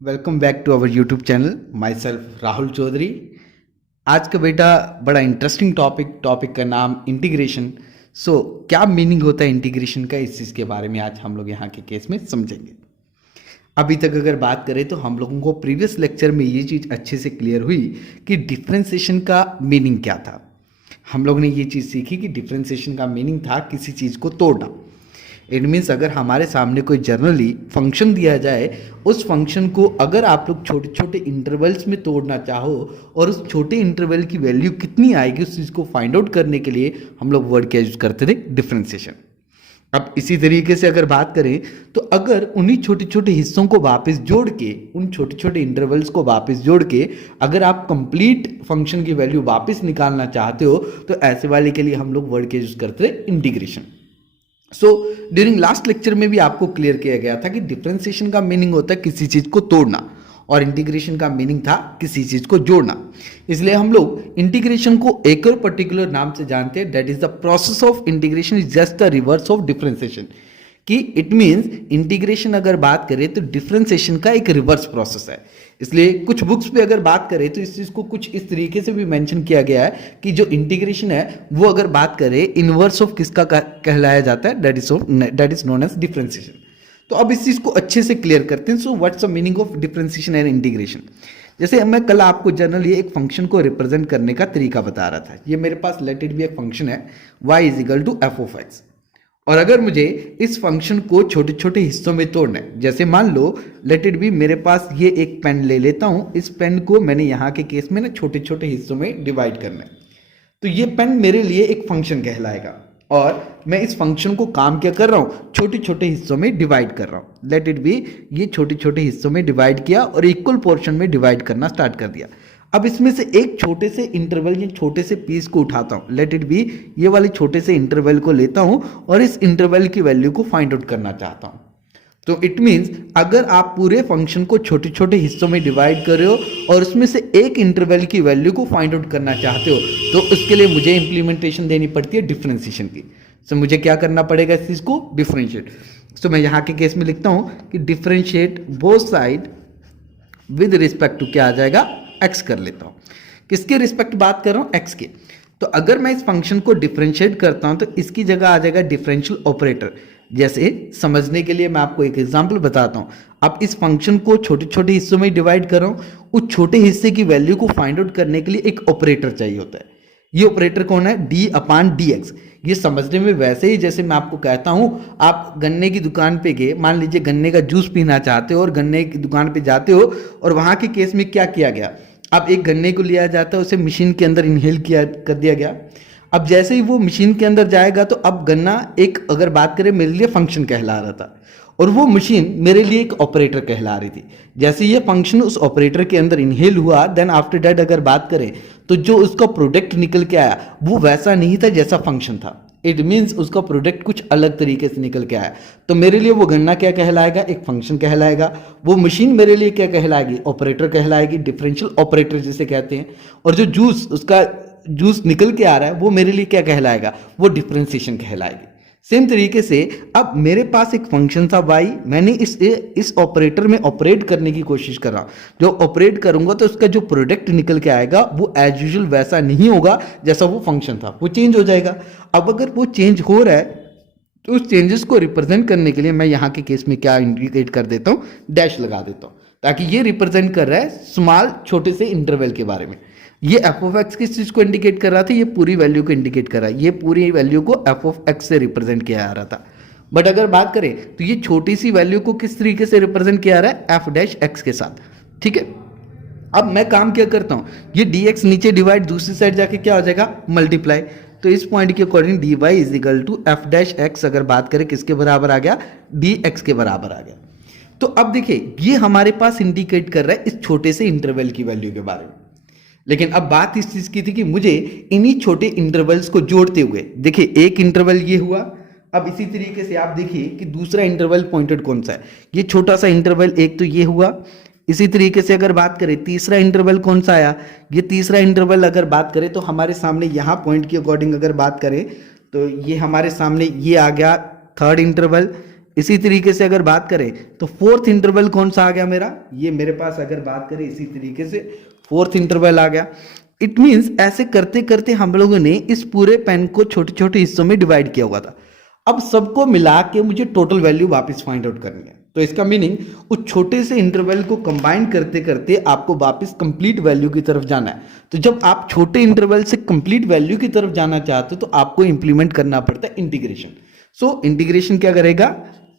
Welcome back to our YouTube channel. My self Rahul Chaudhary. आज का बेटा बड़ा इंटरेस्टिंग टॉपिक का नाम इंटीग्रेशन। क्या मीनिंग होता है इंटीग्रेशन का, इस चीज़ के बारे में आज हम लोग यहाँ के केस में समझेंगे। अभी तक अगर बात करें तो हम लोगों को प्रीवियस लेक्चर में ये चीज़ अच्छे से क्लियर हुई कि डिफ्रेंसिएशन का मीनिंग क्या था। हम लोग ने ये चीज़ सीखी कि डिफ्रेंसिएशन का मीनिंग था किसी चीज़ को तोड़ना। इट मीन्स अगर हमारे सामने कोई जनरली फंक्शन दिया जाए, उस फंक्शन को अगर आप लोग छोटे छोटे इंटरवल्स में तोड़ना चाहो और उस छोटे इंटरवल की वैल्यू कितनी आएगी उस चीज़ को फाइंड आउट करने के लिए हम लोग वर्ड क्या यूज करते थे, डिफरेंशिएशन। अब इसी तरीके से अगर बात करें तो अगर उन्हीं छोटे छोटे हिस्सों को वापस जोड़ के, उन छोटे छोटे इंटरवल्स को वापस जोड़ के अगर आप कंप्लीट फंक्शन की वैल्यू वापस निकालना चाहते हो तो ऐसे वाले के लिए हम लोग वर्ड क्या यूज करते थे, इंटीग्रेशन। ड्यूरिंग लास्ट लेक्चर में भी आपको क्लियर किया गया था कि डिफरेंशिएशन का मीनिंग होता है किसी चीज को तोड़ना और इंटीग्रेशन का मीनिंग था किसी चीज को जोड़ना। इसलिए हम लोग इंटीग्रेशन को एक और पर्टिकुलर नाम से जानते हैं, that is the process of integration is just the reverse of differentiation. कि इट मीन्स इंटीग्रेशन अगर बात करें तो डिफरेंशिएशन का एक रिवर्स प्रोसेस है। इसलिए कुछ बुक्स पे अगर बात करें तो इस चीज को कुछ इस तरीके से भी मेंशन किया गया है कि जो इंटीग्रेशन है वो अगर बात करें इनवर्स ऑफ किसका कहलाया जाता है, that is known as differentiation. तो अब इस चीज को अच्छे से क्लियर करते हैं। So what's the meaning of differentiation and integration. जैसे मैं कल आपको जनरली एक फंक्शन को रिप्रेजेंट करने का तरीका बता रहा था। ये मेरे पास लेट इट बी एक फंक्शन है y is equal to F of X, और अगर मुझे इस फंक्शन को छोटे छोटे हिस्सों में तोड़ना है, जैसे मान लो लेट इट बी मेरे पास ये एक पेन ले लेता हूं, इस पेन को मैंने यहाँ के केस में ना छोटे छोटे हिस्सों में डिवाइड करना है, तो ये पेन मेरे लिए एक फंक्शन कहलाएगा और मैं इस फंक्शन को काम क्या कर रहा हूँ, छोटे छोटे हिस्सों में डिवाइड कर रहा हूँ। लेट इट बी ये छोटे छोटे हिस्सों में डिवाइड किया और इक्वल पोर्शन में डिवाइड करना स्टार्ट कर दिया। अब इसमें से एक छोटे से इंटरवल या छोटे से पीस को उठाता हूं, लेट इट बी ये वाले छोटे से इंटरवल को लेता हूं और इस इंटरवल की वैल्यू को फाइंड आउट करना चाहता हूं। तो इट मींस अगर आप पूरे फंक्शन को छोटे छोटे हिस्सों में डिवाइड कर रहे हो और उसमें से एक इंटरवल की वैल्यू को फाइंड आउट करना चाहते हो तो उसके लिए मुझे इंप्लीमेंटेशन देनी पड़ती है डिफरेंशिएशन की। तो मुझे क्या करना पड़ेगा, इस चीज को डिफरेंशिएट। तो मैं यहाँ के केस में लिखता हूं कि differentiate both side with respect to क्या आ जाएगा, x कर लेता हूं। किसके रिस्पेक्ट बात कर रहा हूं, x के। तो अगर मैं इस फंक्शन को डिफरेंशिएट करता हूं तो इसकी जगह आ जाएगा डिफरेंशियल ऑपरेटर। जैसे समझने के लिए मैं आपको एक एग्जांपल बताता हूं। अब इस फंक्शन को छोटे छोटे हिस्सों में डिवाइड कर रहा हूं, उस छोटे हिस्से की वैल्यू को फाइंड आउट करने के लिए एक ऑपरेटर चाहिए होता है। ये ऑपरेटर कौन है, d अपान डी एक्स। ये समझने में वैसे ही जैसे मैं आपको कहता हूं आप गन्ने की दुकान पे गए, मान लीजिए गन्ने का जूस पीना चाहते हो और गन्ने की दुकान पे जाते हो और वहां के केस में क्या किया गया, अब एक गन्ने को लिया जाता है, उसे मशीन के अंदर इनहेल किया कर दिया गया। अब जैसे ही वो मशीन के अंदर जाएगा तो अब गन्ना एक, अगर बात करें, मेरे लिए फंक्शन कहला रहा था और वो मशीन मेरे लिए एक ऑपरेटर कहला रही थी। जैसे ये फंक्शन उस ऑपरेटर के अंदर इनहेल हुआ, देन आफ्टर दैट अगर बात करें तो जो उसका प्रोडक्ट निकल के आया वो वैसा नहीं था जैसा फंक्शन था। इट मीन्स उसका प्रोडक्ट कुछ अलग तरीके से निकल के आया। तो मेरे लिए वो गन्ना क्या कहलाएगा, एक फंक्शन कहलाएगा। वो मशीन मेरे लिए क्या कहलाएगी, ऑपरेटर कहलाएगी, डिफरेंशियल ऑपरेटर जिसे कहते हैं। और जो जूस, उसका जूस निकल के आ रहा है वो मेरे लिए क्या कहलाएगा, वो डिफरेंशिएशन कहलाएगी। सेम तरीके से अब मेरे पास एक फंक्शन था y, मैंने इस ऑपरेटर में ऑपरेट करने की कोशिश कर रहा हूं। जो ऑपरेट करूंगा तो उसका जो प्रोडक्ट निकल के आएगा वो एज यूजुअल वैसा नहीं होगा जैसा वो फंक्शन था, वो चेंज हो जाएगा। अब अगर वो चेंज हो रहा है तो उस चेंजेस को रिप्रेजेंट करने के लिए मैं यहाँ के केस में क्या इंडिकेट कर देता हूँ, डैश लगा देता हूँ, ताकि ये रिप्रेजेंट कर रहा है स्मॉल छोटे से इंटरवल के बारे में। ये एफ ऑफ एक्स किस चीज को इंडिकेट कर रहा था, ये पूरी वैल्यू को इंडिकेट कर रहा है। ये पूरी वैल्यू को एफ ऑफ एक्स से रिप्रेजेंट किया जा रहा था। बट अगर बात करें तो ये छोटी सी वैल्यू को किस तरीके से रिप्रेजेंट किया जा रहा है, एफ डैश एक्स के साथ। ठीक है, अब मैं काम क्या करता हूं, ये डी एक्स नीचे डिवाइड, दूसरी साइड जाके क्या हो जाएगा, मल्टीप्लाई। तो इस पॉइंट के according D Y is equal to F dash X अगर बात करें किसके बराबर आ गया, डी एक्स के बराबर आ गया। तो अब देखिए ये हमारे पास इंडिकेट कर रहा है इस छोटे से इंटरवल की वैल्यू के बारे में। लेकिन अब बात इस चीज की थी कि मुझे इन्हीं छोटे इंटरवल्स को जोड़ते हुए, देखिए एक इंटरवल ये हुआ, अब इसी तरीके से आप देखिए कि दूसरा इंटरवल पॉइंटेड कौन सा है, ये छोटा सा इंटरवल एक तो ये हुआ। इसी तरीके से अगर बात करें तीसरा इंटरवल कौन सा आया, ये तीसरा इंटरवल अगर बात करें तो हमारे सामने यहाँ पॉइंट के अकॉर्डिंग अगर बात करें तो ये हमारे सामने ये आ गया थर्ड इंटरवल। इसी तरीके से अगर बात करें तो फोर्थ इंटरवल कौन सा आ गया मेरा, ये मेरे पास अगर बात करें इसी तरीके से फोर्थ इंटरवल आ गया। इट मीन्स ऐसे करते करते हम लोगों ने इस पूरे पेन को छोटे छोटे हिस्सों में डिवाइड किया हुआ था। अब सबको मिला के मुझे टोटल वैल्यू वापस फाइंड आउट करनी है। तो इसका मीनिंग उस छोटे से इंटरवल को कंबाइन करते करते आपको वापस कंप्लीट वैल्यू की तरफ जाना है। तो जब आप छोटे इंटरवल से कंप्लीट वैल्यू की तरफ जाना चाहते हो तो आपको इंप्लीमेंट करना पड़ता है इंटीग्रेशन। सो इंटीग्रेशन क्या करेगा,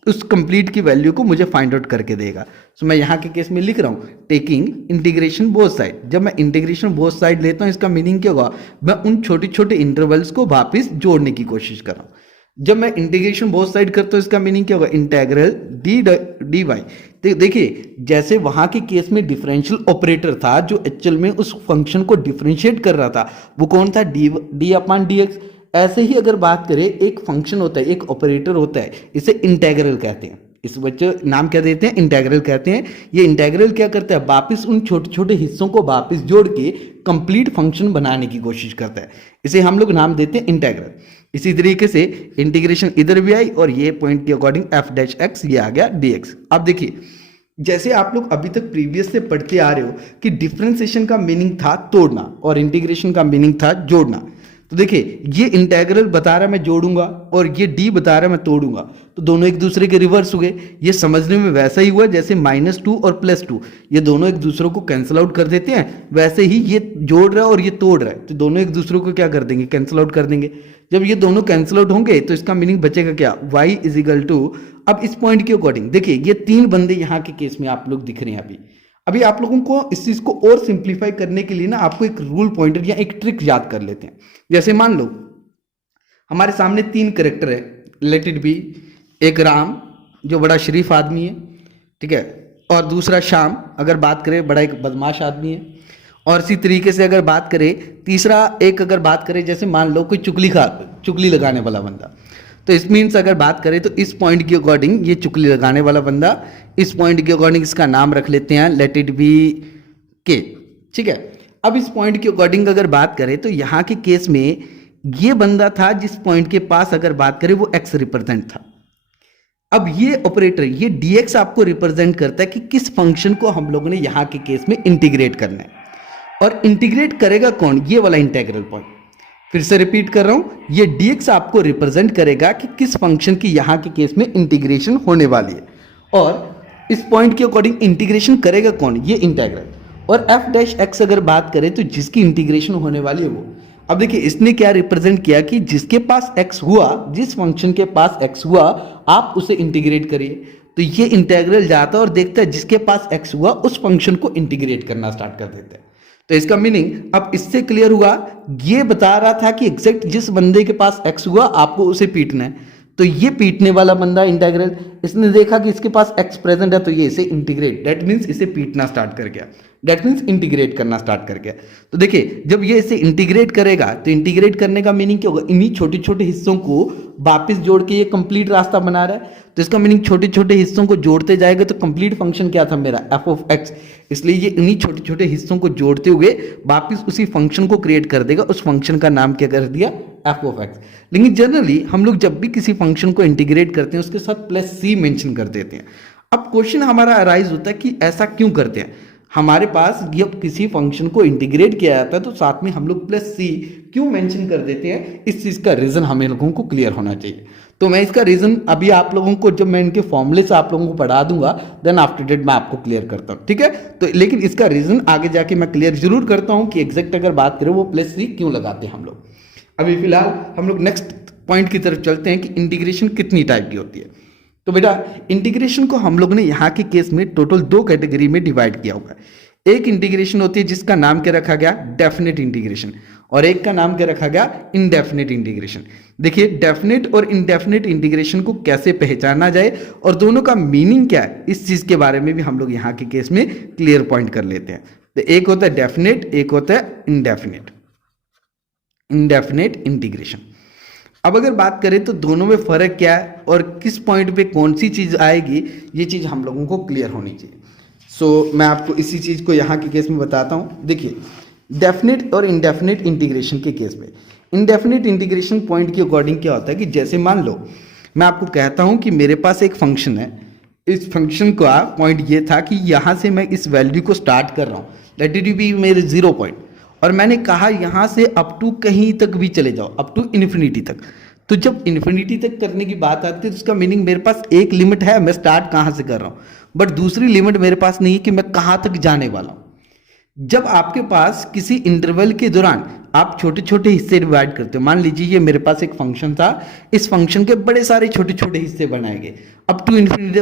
उस कंप्लीट की वैल्यू को मुझे फाइंड आउट करके देगा। सो मैं यहाँ के केस में लिख रहा हूँ टेकिंग इंटीग्रेशन बोथ साइड। जब मैं इंटीग्रेशन बोथ साइड लेता हूँ इसका मीनिंग क्या होगा, मैं उन छोटे छोटे इंटरवल्स को वापस जोड़ने की कोशिश कर रहा हूँ। जब मैं इंटीग्रेशन बोथ साइड करता हूँ इसका मीनिंग क्या होगा, इंटेग्रल डी वाई। देखिए जैसे वहां के केस में डिफरेंशियल ऑपरेटर था जो एक्चुअल में उस फंक्शन को डिफरेंशिएट कर रहा था, वो कौन था, डी अपॉन डी एक्स। ऐसे ही अगर बात करें एक फंक्शन होता है, एक ऑपरेटर होता है, इसे इंटेग्रल कहते हैं। इस बच्चे नाम क्या देते हैं, इंटेग्रल कहते हैं। ये इंटेग्रल क्या करता है, वापस उन छोटे छोटे हिस्सों को वापस जोड़ के कंप्लीट फंक्शन बनाने की कोशिश करता है। इसे हम लोग नाम देते हैं इंटेग्रल। इसी तरीके से इंटीग्रेशन इधर भी आई और ये पॉइंट के अकॉर्डिंग एफ डैश एक्स ये आ गया डी एक्स। अब देखिए जैसे आप लोग अभी तक प्रीवियस से पढ़ते आ रहे हो कि डिफरेंशिएशन का मीनिंग था तोड़ना और इंटीग्रेशन का मीनिंग था जोड़ना। तो देखिए ये इंटेग्रल बता रहा है मैं जोड़ूंगा और ये डी बता रहा है मैं तोड़ूंगा, तो दोनों एक दूसरे के रिवर्स हुए। ये समझने में वैसा ही हुआ जैसे -2 और +2 ये दोनों एक दूसरे को कैंसिल आउट कर देते हैं, वैसे ही ये जोड़ रहा है और ये तोड़ रहा है, तो दोनों एक दूसरे को क्या कर देंगे, कैंसिल आउट कर देंगे। जब ये दोनों कैंसिल आउट होंगे तो इसका मीनिंग बचेगा क्या, y = अब इस पॉइंट के अकॉर्डिंग देखिए ये तीन बंदे यहाँ के केस में आप लोग दिख रहे हैं। अभी आप लोगों को इस चीज को और सिंप्लीफाई करने के लिए ना आपको एक रूल पॉइंटर या एक ट्रिक याद कर लेते हैं। जैसे मान लो हमारे सामने तीन करेक्टर है, लेट इट बी एक राम जो बड़ा शरीफ आदमी है, ठीक है, और दूसरा श्याम अगर बात करें बड़ा एक बदमाश आदमी है, और इसी तरीके से अगर बात करें तीसरा एक अगर बात करें जैसे मान लो कोई चुगली लगाने वाला बंदा। तो इस मीन्स अगर बात करें तो इस पॉइंट के अकॉर्डिंग ये चुगली लगाने वाला बंदा, इस पॉइंट के अकॉर्डिंग इसका नाम रख लेते हैं लेट इट बी के, ठीक है। अब इस पॉइंट के अकॉर्डिंग अगर बात करें तो यहाँ के केस में ये बंदा था जिस पॉइंट के पास अगर बात करें वो एक्स रिप्रेजेंट था। अब ये ऑपरेटर ये dx आपको रिप्रेजेंट करता है कि किस फंक्शन को हम लोगों ने यहाँ के केस में इंटीग्रेट करना है, और इंटीग्रेट करेगा कौन, ये वाला इंटीग्रल पॉइंट। फिर से रिपीट कर रहा हूं, ये dx आपको रिप्रेजेंट करेगा कि किस फंक्शन की यहाँ के केस में इंटीग्रेशन होने वाली है, और इस पॉइंट के अकॉर्डिंग इंटीग्रेशन करेगा कौन, ये इंटीग्रल। और एफ डैश एक्स अगर बात करें तो जिसकी इंटीग्रेशन होने वाली है वो। अब देखिए इसने क्या रिप्रेजेंट किया कि जिसके पास x हुआ, जिस फंक्शन के पास x हुआ आप उसे इंटीग्रेट करिए। तो ये इंटीग्रल जाता है और देखता है जिसके पास x हुआ उस फंक्शन को इंटीग्रेट करना स्टार्ट कर देता है। तो इसका मीनिंग अब इससे क्लियर हुआ, ये बता रहा था कि एग्जैक्ट जिस बंदे के पास x हुआ आपको उसे पीटना है। तो ये पीटने वाला बंदा इंटीग्रल, इसने देखा कि इसके पास x प्रेजेंट है तो ये इसे इंटीग्रेट, दैट मीन्स इसे पीटना स्टार्ट कर गया, दैट मीन्स इंटीग्रेट करना स्टार्ट कर गया। तो देखिए जब ये इसे इंटीग्रेट करेगा तो इंटीग्रेट करने का मीनिंग क्या होगा, इन्हीं छोटे छोटे हिस्सों को वापस जोड़ के ये कंप्लीट रास्ता बना रहा है। तो इसका मीनिंग छोटे छोटे हिस्सों को जोड़ते जाएगा तो कंप्लीट फंक्शन क्या था मेरा एफ ऑफ एक्स, इसलिए ये इन्हीं छोटे छोटे हिस्सों को जोड़ते हुए वापस उसी फंक्शन को क्रिएट कर देगा। उस फंक्शन का नाम क्या कर दिया, एफ ऑफ एक्स। लेकिन जनरली हम लोग जब भी किसी फंक्शन को इंटीग्रेट करते हैं उसके साथ +c मेंशन कर देते हैं। अब क्वेश्चन हमारा अराइज होता है कि ऐसा क्यों करते हैं। हमारे पास जब किसी फंक्शन को इंटीग्रेट किया जाता है तो साथ में हम लोग +c क्यों मेंशन कर देते हैं, इस चीज का रीजन हमें लोगों को क्लियर होना चाहिए। तो मैं इसका रीजन अभी आप लोगों को जब मैं इनके फॉर्मूले से आप लोगों को पढ़ा दूंगा देन आफ्टर डेट मैं आपको क्लियर करता हूँ, ठीक है। तो लेकिन इसका रीजन आगे जाके मैं क्लियर जरूर करता हूँ कि एग्जैक्ट अगर बात करें वो +c क्यों लगाते हैं हम लोग। अभी फिलहाल हम लोग नेक्स्ट पॉइंट की तरफ चलते हैं कि इंटीग्रेशन कितनी टाइप की होती है। तो बेटा इंटीग्रेशन को हम लोग ने यहाँ के केस में टोटल 2 कैटेगरी में डिवाइड किया हुआ है। एक इंटीग्रेशन होती है जिसका नाम क्या रखा गया, डेफिनेट इंटीग्रेशन, और एक का नाम क्या रखा गया, इनडेफिनेट इंटीग्रेशन। देखिए डेफिनेट और इनडेफिनेट इंटीग्रेशन को कैसे पहचाना जाए और दोनों का मीनिंग क्या है, इस चीज के बारे में भी हम लोग यहाँ के केस में क्लियर पॉइंट कर लेते हैं। तो एक होता है डेफिनेट, एक होता है इनडेफिनेट इंटीग्रेशन। अब अगर बात करें तो दोनों में फर्क क्या है और किस पॉइंट पे कौन सी चीज आएगी, ये चीज हम लोगों को क्लियर होनी चाहिए। मैं आपको इसी चीज को यहाँ के केस में बताता हूँ। देखिए डेफिनेट और इनडेफिनेट इंटीग्रेशन के केस में, इनडेफिनेट इंटीग्रेशन पॉइंट के अकॉर्डिंग क्या होता है कि जैसे मान लो मैं आपको कहता हूं कि मेरे पास एक फंक्शन है, इस फंक्शन का पॉइंट ये था कि यहाँ से मैं इस वैल्यू को स्टार्ट कर रहा हूँ, लेट इट बी मेरे 0 पॉइंट, और मैंने कहा यहाँ से अप टू कहीं तक भी चले जाओ, अप टू इन्फिनिटी तक। तो जब इन्फिनिटी तक करने की बात आती है तो उसका मीनिंग मेरे पास एक लिमिट है, मैं स्टार्ट कहाँ से कर रहा हूँ, बट दूसरी लिमिट मेरे पास नहीं है कि मैं कहाँ तक जाने वाला हूँ। जब आपके पास किसी इंटरवल के दौरान आप छोटे छोटे हिस्से डिवाइड करते हो, मान लीजिए ये मेरे पास एक फंक्शन था, इस फंक्शन के बड़े सारे छोटे छोटे हिस्से बनाए गए, अप टू इन्फिनिटी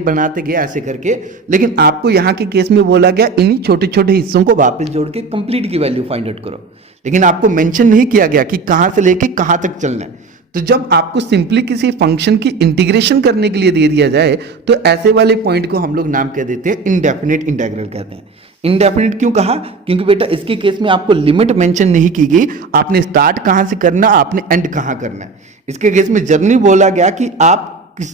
बनाते गए ऐसे करके, लेकिन आपको यहाँ के केस में बोला गया इन्हीं छोटे छोटे हिस्सों को वापस जोड़ के कंप्लीट की वैल्यू फाइंड आउट करो, लेकिन आपको मेंशन नहीं किया गया कि कहाँ से लेके कहाँ तक चलना है। तो जब आपको सिंपली किसी फंक्शन की इंटीग्रेशन करने के लिए दे दिया जाए तो ऐसे वाले पॉइंट को हम लोग नाम कह देते हैं इनडेफिनेट इंटीग्रल कहते हैं। इनडेफिनेट क्यों कहा, क्योंकि बेटा इसके केस में आपको लिमिट मेंशन नहीं की गई, आपने स्टार्ट कहां से करना, आपने एंड कहां करना है। इसके केस में जर्नी बोला गया कि आप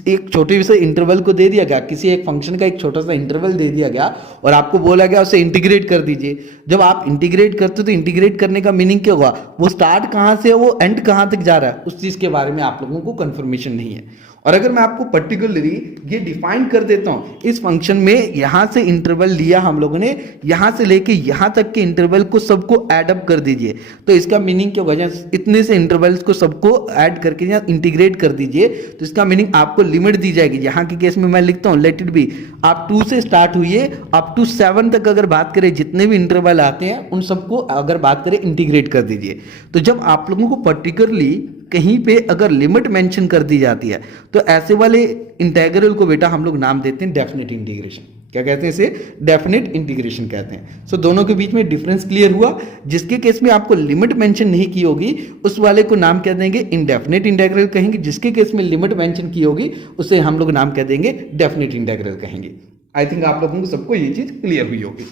एक छोटे से इंटरवल को दे दिया गया, किसी एक फंक्शन का एक छोटा सा इंटरवल दे दिया गया और आपको बोला गया उसे इंटीग्रेट कर दीजिए। जब आप इंटीग्रेट करते हो तो इंटीग्रेट करने का मीनिंग क्या हुआ, वो स्टार्ट कहां से है, वो एंड कहां तक जा रहा है, उस चीज के बारे में आप लोगों को कंफर्मेशन नहीं है। और अगर मैं आपको पर्टिकुलरली ये डिफाइन कर देता हूं, इस फंक्शन में यहां से इंटरवल लिया हम लोगों ने, यहां से लेके यहां तक के इंटरवल को सबको ऐड अप कर दीजिए, तो इसका मीनिंग क्या होगा, इतने से इंटरवल्स को सबको ऐड करके या इंटीग्रेट कर दीजिए, तो इसका मीनिंग आपको लिमिट दी जाएगी। यहां के केस में मैं लिखता हूं लेट इट बी, आप 2 से स्टार्ट हुई है अप टू 7 तक अगर बात करें, जितने भी इंटरवल आते हैं उन सबको अगर बात करें इंटीग्रेट कर दीजिए। तो जब आप लोगों को पर्टिकुलरली कहीं पे अगर लिमिट मेंशन कर दी जाती है तो ऐसे वाले इंटीग्रल को बेटा हम लोग नाम देते हैं डेफिनेट इंटीग्रेशन। क्या कहते हैं इसे, डेफिनेट इंटीग्रेशन कहते हैं। सो दोनों के बीच में डिफरेंस क्लियर हुआ। जिसके केस में आपको लिमिट मेंशन नहीं की होगी उस वाले को नाम कह देंगे इनडेफिनेट इंटीग्रल कहेंगे, जिसके केस में लिमिट मेंशन की होगी उसे हम लोग नाम कह देंगे डेफिनेट इंटीग्रल कहेंगे। आई थिंक आप लोगों को सबको ये चीज क्लियर हुई होगी।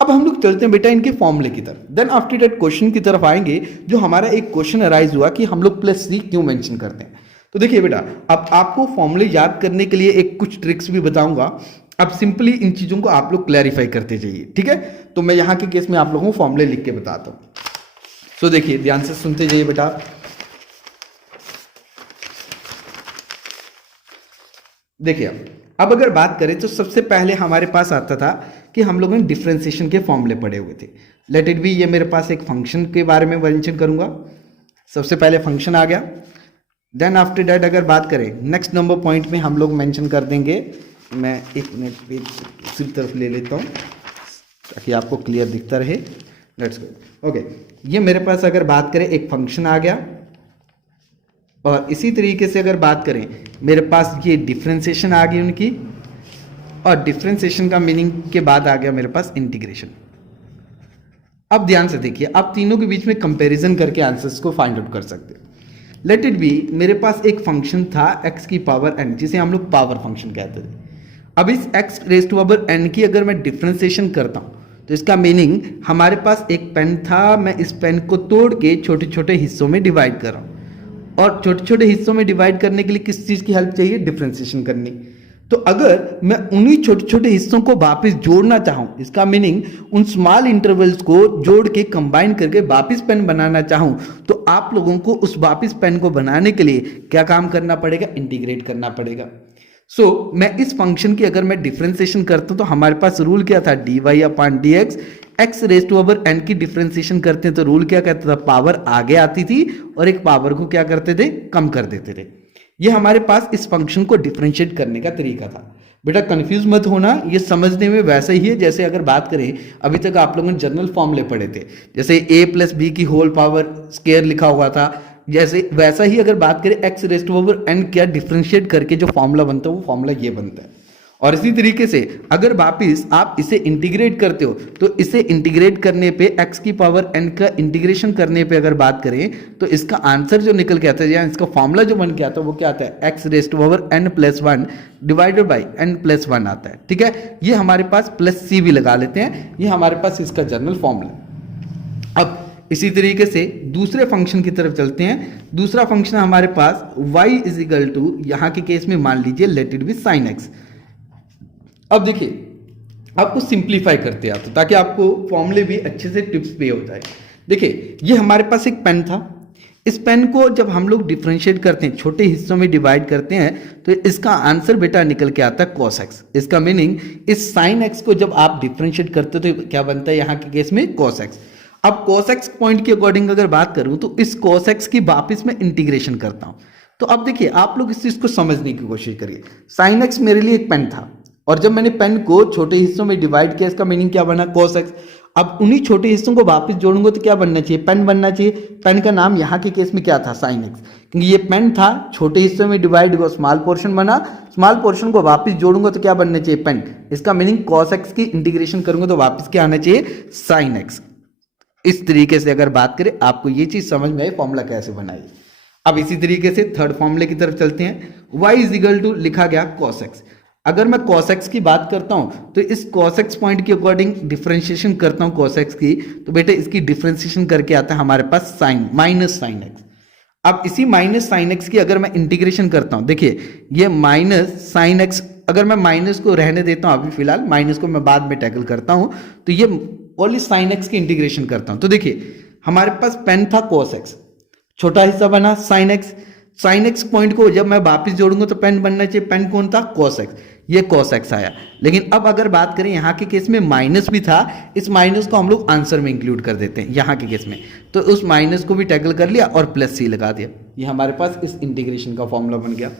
अब हम लोग चलते हैं बेटा इनके फॉर्मूले की तरफ, देन आफ्टर दैट क्वेश्चन की तरफ आएंगे। जो हमारा एक क्वेश्चन अराइज हुआ कि हम लोग +3 क्यों मेंशन करते हैं। तो देखिए बेटा, अब आपको फॉर्मूले याद करने के लिए एक कुछ ट्रिक्स भी बताऊंगा। अब सिंपली इन चीजों को आप लोग क्लैरिफाई करते जाइए, ठीक है। तो मैं यहाँ के केस में आप लोगों को फॉर्मूले लिख के बताता हूँ। तो देखिए ध्यान से सुनते जाइए बेटा। देखिए अब अगर बात करें तो सबसे पहले हमारे पास आता था कि हम लोगों ने डिफरेंशिएशन के फॉर्मूले पढ़े हुए थे। लेट इट बी, ये मेरे पास एक फंक्शन के बारे में मेंशन करूंगा। सबसे पहले फंक्शन आ गया, देन आफ्टर दैट अगर बात करें नेक्स्ट नंबर पॉइंट में हम लोग मेंशन कर देंगे, मैं एक मिनट पे दूसरी तरफ ले लेता हूँ ताकि आपको क्लियर दिखता रहे। Let's go. ओके, ये मेरे पास अगर बात करें एक फंक्शन आ गया, और इसी तरीके से अगर बात करें मेरे पास ये डिफरेंशिएशन आ गई उनकी, और डिफरेंशिएशन का मीनिंग के बाद आ गया मेरे पास इंटीग्रेशन। अब ध्यान से देखिए, आप तीनों के बीच में कंपैरिजन करके आंसर्स को फाइंड आउट कर सकते हैं। लेट इट बी, मेरे पास एक फंक्शन था x की पावर n, जिसे हम लोग पावर फंक्शन कहते थे। अब इस x raise to power n की अगर मैं डिफरेंशिएशन करता हूं तो इसका मीनिंग हमारे पास एक पेन था, मैं इस पेन को तोड़ के छोटे छोटे हिस्सों में डिवाइड कर रहा हूं, और छोटे छोटे हिस्सों में डिवाइड करने के लिए किस चीज़ की हेल्प चाहिए, डिफरेंशिएशन करनी। तो अगर मैं उन्हीं छोटे छोटे हिस्सों को वापस जोड़ना चाहूं, इसका मीनिंग उन स्मॉल इंटरवल्स को जोड़ के कंबाइन करके वापस पेन बनाना चाहूं, तो आप लोगों को उस वापस पेन को बनाने के लिए क्या काम करना पड़ेगा, इंटीग्रेट करना पड़ेगा। मैं इस फंक्शन की अगर मैं डिफरेंशिएशन करता हूं तो हमारे पास रूल क्या था, dy/dx। x raise to power n की डिफरेंशिएशन करते हैं तो रूल क्या कहता था, पावर आगे आती थी और एक पावर को क्या करते थे, कम कर देते थे। ये हमारे पास इस फंक्शन को डिफरेंशिएट करने का तरीका था। बेटा कंफ्यूज मत होना, ये समझने में वैसा ही है जैसे अगर बात करें अभी तक आप लोगों ने जनरल फॉर्मूले पढ़े थे, जैसे a+b की होल पावर स्क्वायर लिखा हुआ था, जैसे वैसा ही अगर बात करें x raise to power n क्या डिफरेंशिएट करके जो फॉर्मूला बनता है वो फॉर्मूला ये बनता है। और इसी तरीके से अगर वापिस आप इसे इंटीग्रेट करते हो तो इसे इंटीग्रेट करने पे x की पावर n का इंटीग्रेशन करने पे अगर बात करें तो इसका आंसर जो निकल के आता है या इसका फॉर्मूला जो बन के आता है वो क्या आता है, x raise to power n+1 divided by n+1 आता है। ठीक है, ये हमारे पास +c भी लगा लेते हैं, ये हमारे पास इसका जनरल फॉर्मूला। अब इसी तरीके से दूसरे फंक्शन की तरफ चलते हैं। दूसरा फंक्शन हमारे पास y इज इक्वल टू, यहाँ के केस में मान लीजिए late it B sin x। अब देखिए आपको सिंप्लीफाई करते आते ताकि आपको फॉर्मूले भी अच्छे से टिप्स पे हो जाए। देखिए ये हमारे पास एक पेन था, इस पेन को जब हम लोग डिफ्रेंशिएट करते हैं, छोटे हिस्सों में डिवाइड करते हैं, तो इसका आंसर बेटा निकल के आता है cos x। इसका मीनिंग इस sin x को जब आप डिफ्रेंशिएट करते हो तो क्या बनता है यहाँ के केस में cos x। अब cos x पॉइंट के अकॉर्डिंग अगर बात करूं तो इस cos x की वापस मैं इंटीग्रेशन करता हूं। तो अब देखिए आप लोग इस चीज को समझने की कोशिश करिए। sin x मेरे लिए एक पेन था और जब मैंने पेन को छोटे हिस्सों में डिवाइड किया, इसका मीनिंग क्या बना, cos x। अब उन्हीं छोटे हिस्सों को वापस जोड़ूंगा तो क्या बनना चाहिए, पेन बनना चाहिए। पेन का नाम यहाँ के केस में क्या था, sin x, क्योंकि ये पेन था, छोटे हिस्सों में डिवाइड हुआ, स्मॉल पोर्शन बना, स्मॉल पोर्शन को वापस जोड़ूंगा तो क्या बनना चाहिए, पेन। इसका मीनिंग cos x की इंटीग्रेशन करूंगा तो वापस क्या आना चाहिए, sin x। इस तरीके से अगर बात करें, आपको ये चीज समझ में आई फॉर्मूला कैसे बनाई। अब इसी तरीके से थर्ड फॉर्मूले की तरफ चलते हैं। y इज इक्वल टू लिखा गया cos x। अगर मैं cos x की बात करता हूं तो इस cos x पॉइंट के अकॉर्डिंग डिफरेंशिएशन करता हूं cos x की, तो बेटे इसकी डिफरेंशिएशन करके आता है हमारे पास sin माइनस साइन x। अब इसी माइनस साइन x की अगर मैं इंटीग्रेशन करता हूं, देखिए ये माइनस साइन x, अगर मैं माइनस को रहने देता हूं अभी फिलहाल, माइनस को मैं बाद में टैकल करता हूं, तो ये ओनली साइन x की इंटीग्रेशन करता हूं। तो देखिए हमारे पास पेन था cos x, छोटा हिस्सा बना sin x। sin x point को जब मैं वापस जोड़ूंगा तो पेन बनना चाहिए, पेन कौन था, cos x। ये cos x आया। लेकिन अब अगर बात करें यहाँ के केस में माइनस भी था, इस माइनस को हम लोग आंसर में इंक्लूड कर देते हैं यहाँ के केस में, तो उस माइनस को भी टैकल कर लिया और प्लस सी लगा दिया। ये हमारे पास इस इंटीग्रेशन का फॉर्मूला बन गया।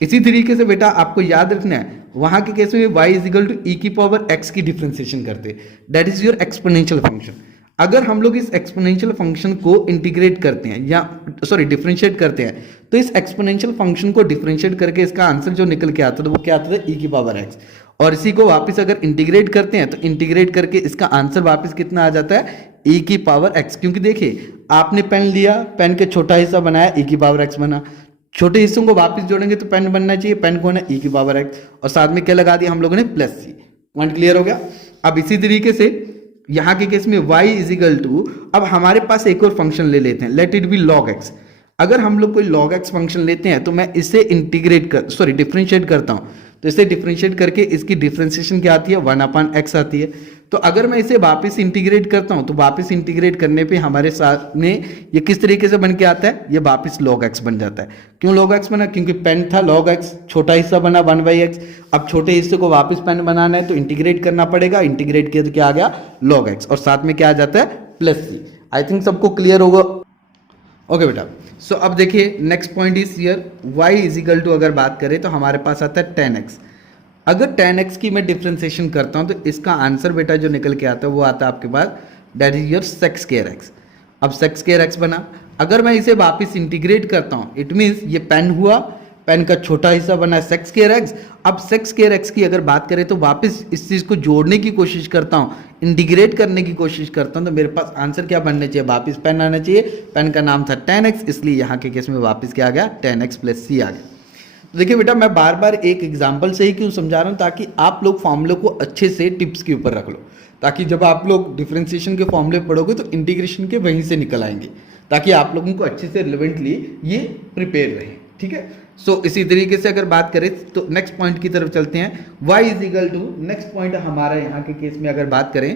इसी तरीके से बेटा आपको याद रखना है, वहां के केस में y इज इक्वल टू ई की पावर x की डिफरेंशिएशन करते, that is your exponential function. अगर हम लोग इस एक्सपोनेंशियल फंक्शन को इंटीग्रेट करते हैं या सॉरी डिफरेंशिएट करते हैं, तो इस एक्सपोनेंशियल फंक्शन को डिफरेंशिएट करके इसका आंसर जो निकल के आता था वो क्या आता था, ई की पावर x। और इसी को वापस अगर इंटीग्रेट करते हैं तो इंटीग्रेट करके इसका आंसर वापस कितना आ जाता है, ई की पावर x। क्योंकि देखिए आपने पेन लिया, पेन के छोटा हिस्सा बनाया, ई की पावर x बना, छोटे हिस्सों को वापस जोड़ेंगे तो पेन बनना चाहिए, पेन को है ई की पावर x, और साथ में क्या लगा दिया हम लोगों ने, प्लस सी। पॉइंट क्लियर हो गया। अब इसी तरीके से यहाँ के केस में y इज इक्वल टू, अब हमारे पास एक और फंक्शन ले लेते हैं, late it B log x। अगर हम लोग कोई log x फंक्शन लेते हैं तो मैं इसे डिफरेंशिएट करता हूँ, तो इसे डिफरेंशिएट करके इसकी डिफरेंशिएशन क्या आती है, 1/x आती है। तो अगर मैं इसे वापस इंटीग्रेट करता हूं तो वापस इंटीग्रेट करने पे हमारे सामने ये किस तरीके से बन के आता है, ये वापस log x बन जाता है। क्यों log x बना, क्योंकि पेन था log x, छोटा हिस्सा बना 1/x। अब छोटे हिस्से को वापस पेन बनाना है तो इंटीग्रेट करना पड़ेगा, इंटीग्रेट किया तो क्या आ गया, log x, और साथ में क्या आ जाता है, प्लस सी। आई थिंक सबको क्लियर होगा। ओके बेटा, सो अब देखिए next point is here, y is equal to अगर बात करें तो हमारे पास आता है 10x। अगर 10x की मैं डिफ्रेंसिएशन करता हूं तो इसका आंसर बेटा जो निकल के आता है वो आता है आपके पास, that is your sec square x। अब sec स्क्वायर x बना, अगर मैं इसे वापस इंटीग्रेट करता हूं, इट मीन्स ये पेन हुआ, पेन का छोटा हिस्सा बना sec स्क्वायर x। अब sec स्क्वायर x की अगर बात करें तो वापस इस चीज को जोड़ने की कोशिश करता हूं, इंटीग्रेट करने की कोशिश करता हूं, तो मेरे पास आंसर क्या बनना चाहिए, वापस पेन आना चाहिए। पेन का नाम था 10x, इसलिए यहाँ के केस में वापस क्या आ गया, 10x प्लस सी आ गया। तो देखिए बेटा मैं बार बार एक एग्जांपल से ही क्यों समझा रहा हूँ, ताकि आप लोग फॉर्मूले को अच्छे से टिप्स के ऊपर रख लो, ताकि जब आप लोग डिफरेंशिएशन के फॉर्मूले पढ़ोगे तो इंटीग्रेशन के वहीं से निकल आएंगे, ताकि आप लोगों को अच्छे से रिलेवेंटली ये प्रिपेयर रहे। ठीक है, सो इसी तरीके से अगर बात करें तो नेक्स्ट पॉइंट की तरफ चलते हैं। y is equal to, next point हमारा यहाँ के केस में अगर बात करें